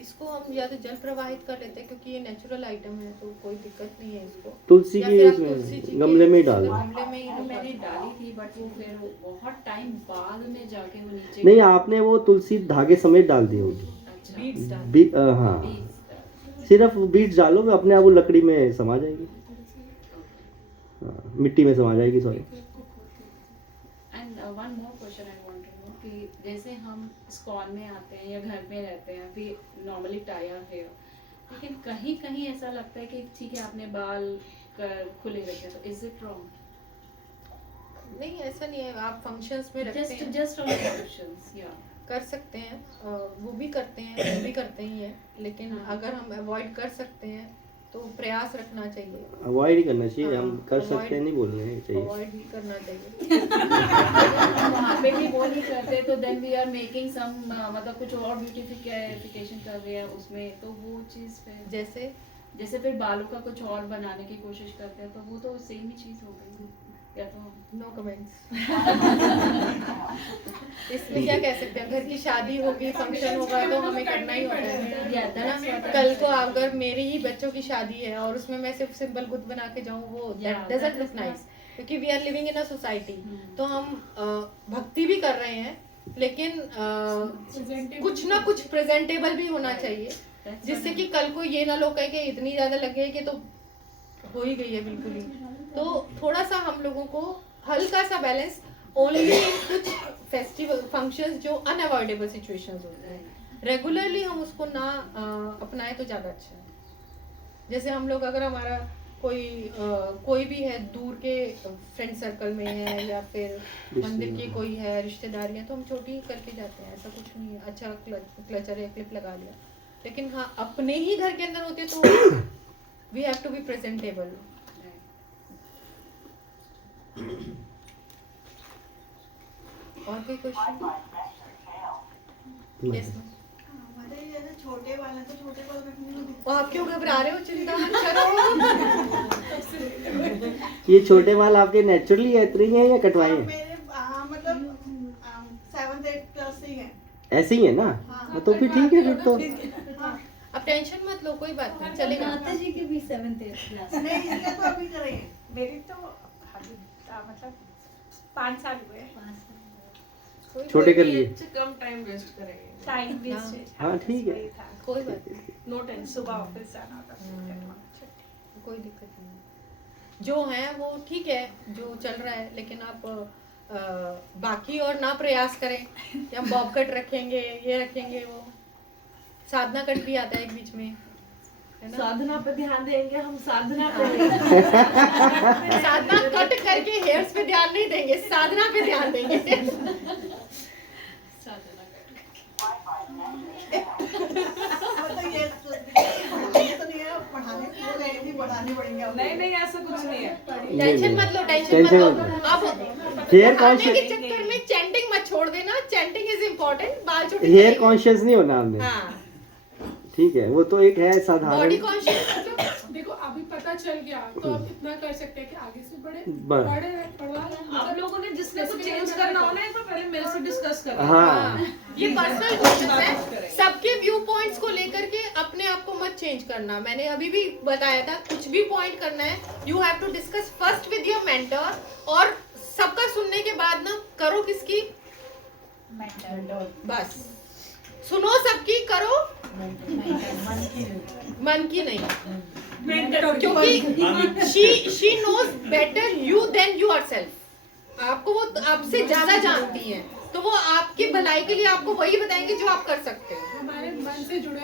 इसको हम या तो जल प्रवाहित कर लेते हैं क्योंकि ये नेचुरल आइटम है तो कोई दिक्कत नहीं है इसको। तुलसी या की फिर आप उसमें तुलसी जी के गमले में ही डाल दो। गमले में ही हाँ, मैंने रखा। डाली थी बट वो फिर बहुत टाइम बाद में जाके वो नीचे नहीं आपने वो तुलसी धागे समेत डाल दी होगी। अच्छा बीड्स डाल हाँ beads, सिर्फ बीट्स डालो अपने आप वो लकड़ी में समा जाएगी। हाँ, मिट्टी में समा जाएगी sorry. And one more question I want to know कि जैसे हम स्कॉन में आते हैं या घर में रहते हैं we normally tie our hair, लेकिन कहीं कहीं ऐसा लगता है कि ठीक है आपने बाल खुले रखे तो इज इट रॉन्ग? नहीं ऐसा नहीं है, आप फंक्शंस में रखते हैं जस्ट ऑन क्वेश्चंस या कर सकते हैं, वो भी करते हैं, वो भी करते ही हैं, लेकिन हाँ। अगर हम अवॉइड कर सकते हैं तो प्रयास रखना चाहिए। अवॉइड ही करना चाहिए। हम हाँ, कर avoid- सकते हैं नहीं बोलने चाहिए। अवॉइड भी करना चाहिए। वहाँ पे भी वो नहीं करते तो then we are making some मतलब कुछ और ब्यूटिफिकेशन कर रहे हैं उसमें, तो वो चीज़ फिर जैसे फिर बालों का कुछ और बनाने की कोशिश करते हैं तो वो तो सेम ही चीज़ हो गई या तो नो कमेंट्स। इसमें क्या कह सकते हैं, घर की शादी होगी, फंक्शन होगा तो हमें करना ही होता है। Yeah, that's what कल को अगर मेरी ही बच्चों की शादी है और उसमें मैं सिर्फ सिंपल गुड बना के जाऊँ वो Yeah, doesn't that look is nice, क्योंकि we are living in a society. तो हम भक्ति भी कर रहे हैं लेकिन कुछ ना कुछ प्रेजेंटेबल भी होना चाहिए जिससे कि कल को ये ना लोग कहे कि इतनी ज्यादा लगे कि तो हो ही गई है बिल्कुल ही। तो थोड़ा सा हम लोगों को हल्का सा बैलेंस ओनली कुछ फेस्टिवल फंक्शंस जो अनअवॉइडेबल सिचुएशंस होते हैं, रेगुलरली हम उसको ना अपनाएं तो ज़्यादा अच्छा है। जैसे हम लोग अगर हमारा कोई भी है दूर के फ्रेंड सर्कल में है या फिर मंदिर की कोई है रिश्तेदारी है तो हम छोटी करके जाते हैं, ऐसा कुछ नहीं है। अच्छा क्लचर या क्लिप लगा लिया, लेकिन हाँ अपने ही घर के अंदर होते हैं तो we have to be presentable. और कोई क्वेश्चन? यस हमारे जैसे छोटे बाल हैं तो छोटे बाल रखने में दिक्कत आप क्यों घबरा रहे हो? चिंता मत करो। ये छोटे बाल आपके नेचुरली इतने ही हैं या कटवाए हैं? मेरे हाँ मतलब 7th 8th क्लास से ही हैं। ऐसे ही है ना? हाँ। तो फिर ठीक है फिर तो। हाँ अब टेंशन मत लो, कोई बात नहीं, चलेगा। माता जी के भी 7th 8th क्लास नहीं इसलिए तो अभी करे हैं। मेरी तो मतलब 5 साल हुए छोटे कर लिए। कम टाइम वेस्ट करेंगे। Time waste. हाँ ठीक है। कोई बात नहीं, नो टेंशन, सुबह ऑफिस जाना होता है। कोई दिक्कत नहीं। जो है वो ठीक है जो चल रहा है, लेकिन आप बाकी और ना प्रयास करें कि हम बॉब कट रखेंगे, ये रखेंगे, वो साधना कट भी आता है एक बीच में, है ना? साधना पे ध्यान देंगे हम, साधना पे साधना कट करके हेयर्स पे ध्यान नहीं देंगे, साधना पे ध्यान देंगे। मतलब ये तो नहीं है, पढ़ाने को नहीं बढ़ाने पड़ेंगे अब। नहीं ऐसा कुछ नहीं है। टेंशन मत लो, टेंशन मत लो। अब हेयर पढ़ाने के कॉन्शियस चक्कर में चैंटिंग मत छोड़ देना, चैंटिंग इज इम्पोर्टेंट। बाल छोटे हेयर करेंगे। कॉन्शियस नहीं होना हमने। हाँ, ठीक है वो तो एक है बॉडी साधारण। कॉन्शियस मतलब देखो अभी पता चल गया तो अब इतना कर सकते हैं कि आगे से बस। बढ़वा आप लोगों ने जिसने कुछ चेंज करना हो ना एक बार पहले मेरे से डिस्कस करना। हाँ ये पर्सनल क्वेश्चन है, सबके व्यू पॉइंट्स को लेकर के अपने आप को मत चेंज करना। मैंने अभी भी बताया था, कुछ भी पॉइंट करना है you have to discuss first with your mentor, और सबका सुनने के बाद ना करो किसकी, बस सुनो सबकी, करो मन की नहीं, क्योंकि she knows better you than yourself. आपको वो आपसे ज्यादा जानती है, तो वो आपकी भलाई के लिए आपको वही बताएंगे जो आप कर सकते हो। हमारे मन से जुड़े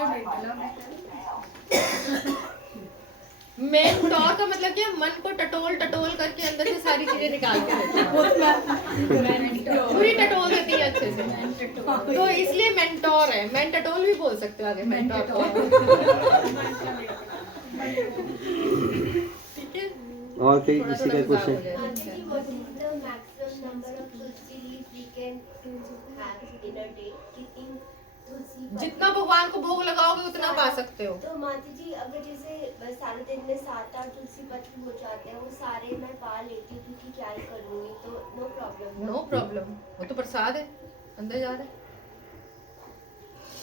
मेंटोर का मतलब क्या, मन को टटोल करके अंदर से सारी चीजें निकाल के देता है, पूरी टटोल देती है अच्छे से, तो इसलिए मेंटोर है। मेंटटोल भी बोल सकते हो आगे मेंटोर को। ठीक है, और कहीं किसी का क्वेश्चन? जितना भगवान को भोग लगाओगे उतना पा सकते हो। तो माता जी अगर जैसे सारे दिन में 7-8 तुलसी पत्र हो जाते हैं, वो सारे मैं पा लेती हूँ क्योंकि क्या ही कर लूंगी, तो नो प्रॉब्लम। नो प्रॉब्लम, वो तो प्रसाद है, अंदर जा रहा है।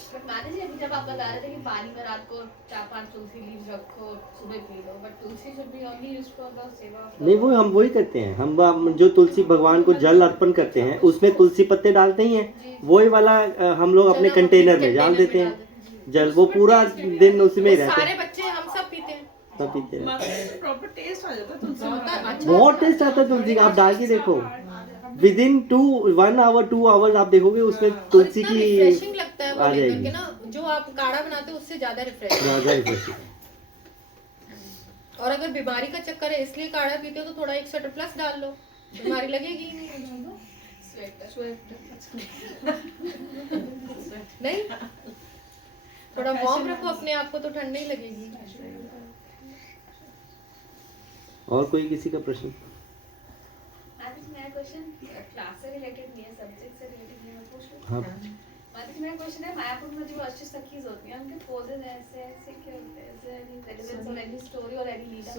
बट माता जी अभी जब आप बता रहे थे कि पानी में रात को 4-5 तुलसी लीव्स रखो, सुबह P low, but Tulsi should be only used for the सेवा ऑफ। नहीं, वो हम वही करते हैं। हम जो तुलसी भगवान को जल अर्पण करते हैं उसमें तुलसी पत्ते डालते ही हैं, वही वाला हम लोग अपने कंटेनर में डाल देते हैं जल, वो पूरा दिन उसी में ही रहता सारे है। बच्चे हम सब पीते हैं, सब पीते हैं, प्रॉपर टेस्ट आ जाता है तुलसी का। अच्छा बहुत टेस्ट आता है तुलसी का। आप डाल के देखो, विद इन 1 आवर 2 आवर्स आप देखोगे उसमें तुलसी की रिफ्रेशिंग लगता है वो आ लेकर जाएगी। के ना, जो आप काढ़ा बनाते हो उससे ज्यादा रिफ्रेशिंग। ज़्यादा refreshing। और अगर बीमारी का चक्कर है इसलिए काढ़ा पीते हो तो थोड़ा 1 प्लस डाल लो, बीमारी लगेगी ही नहीं। थोड़ा वार्म रखो अपने आप को तो ठंड नहीं लगेगी। और कोई किसी का प्रश्न? मेरा क्वेश्चन क्लास से रिलेटेड नहीं है, सब्जेक्ट से रिलेटेड नहीं है, मैं पूछ लूं? हाँ माता मेरा क्वेश्चन है, मायापुर में जो अष्ट सखीज होती हैं उनके पोजेस ऐसे ऐसे क्यों होते हैं? इज देयर एनी रेलेवेंस और एनी स्टोरी और एनी लीला?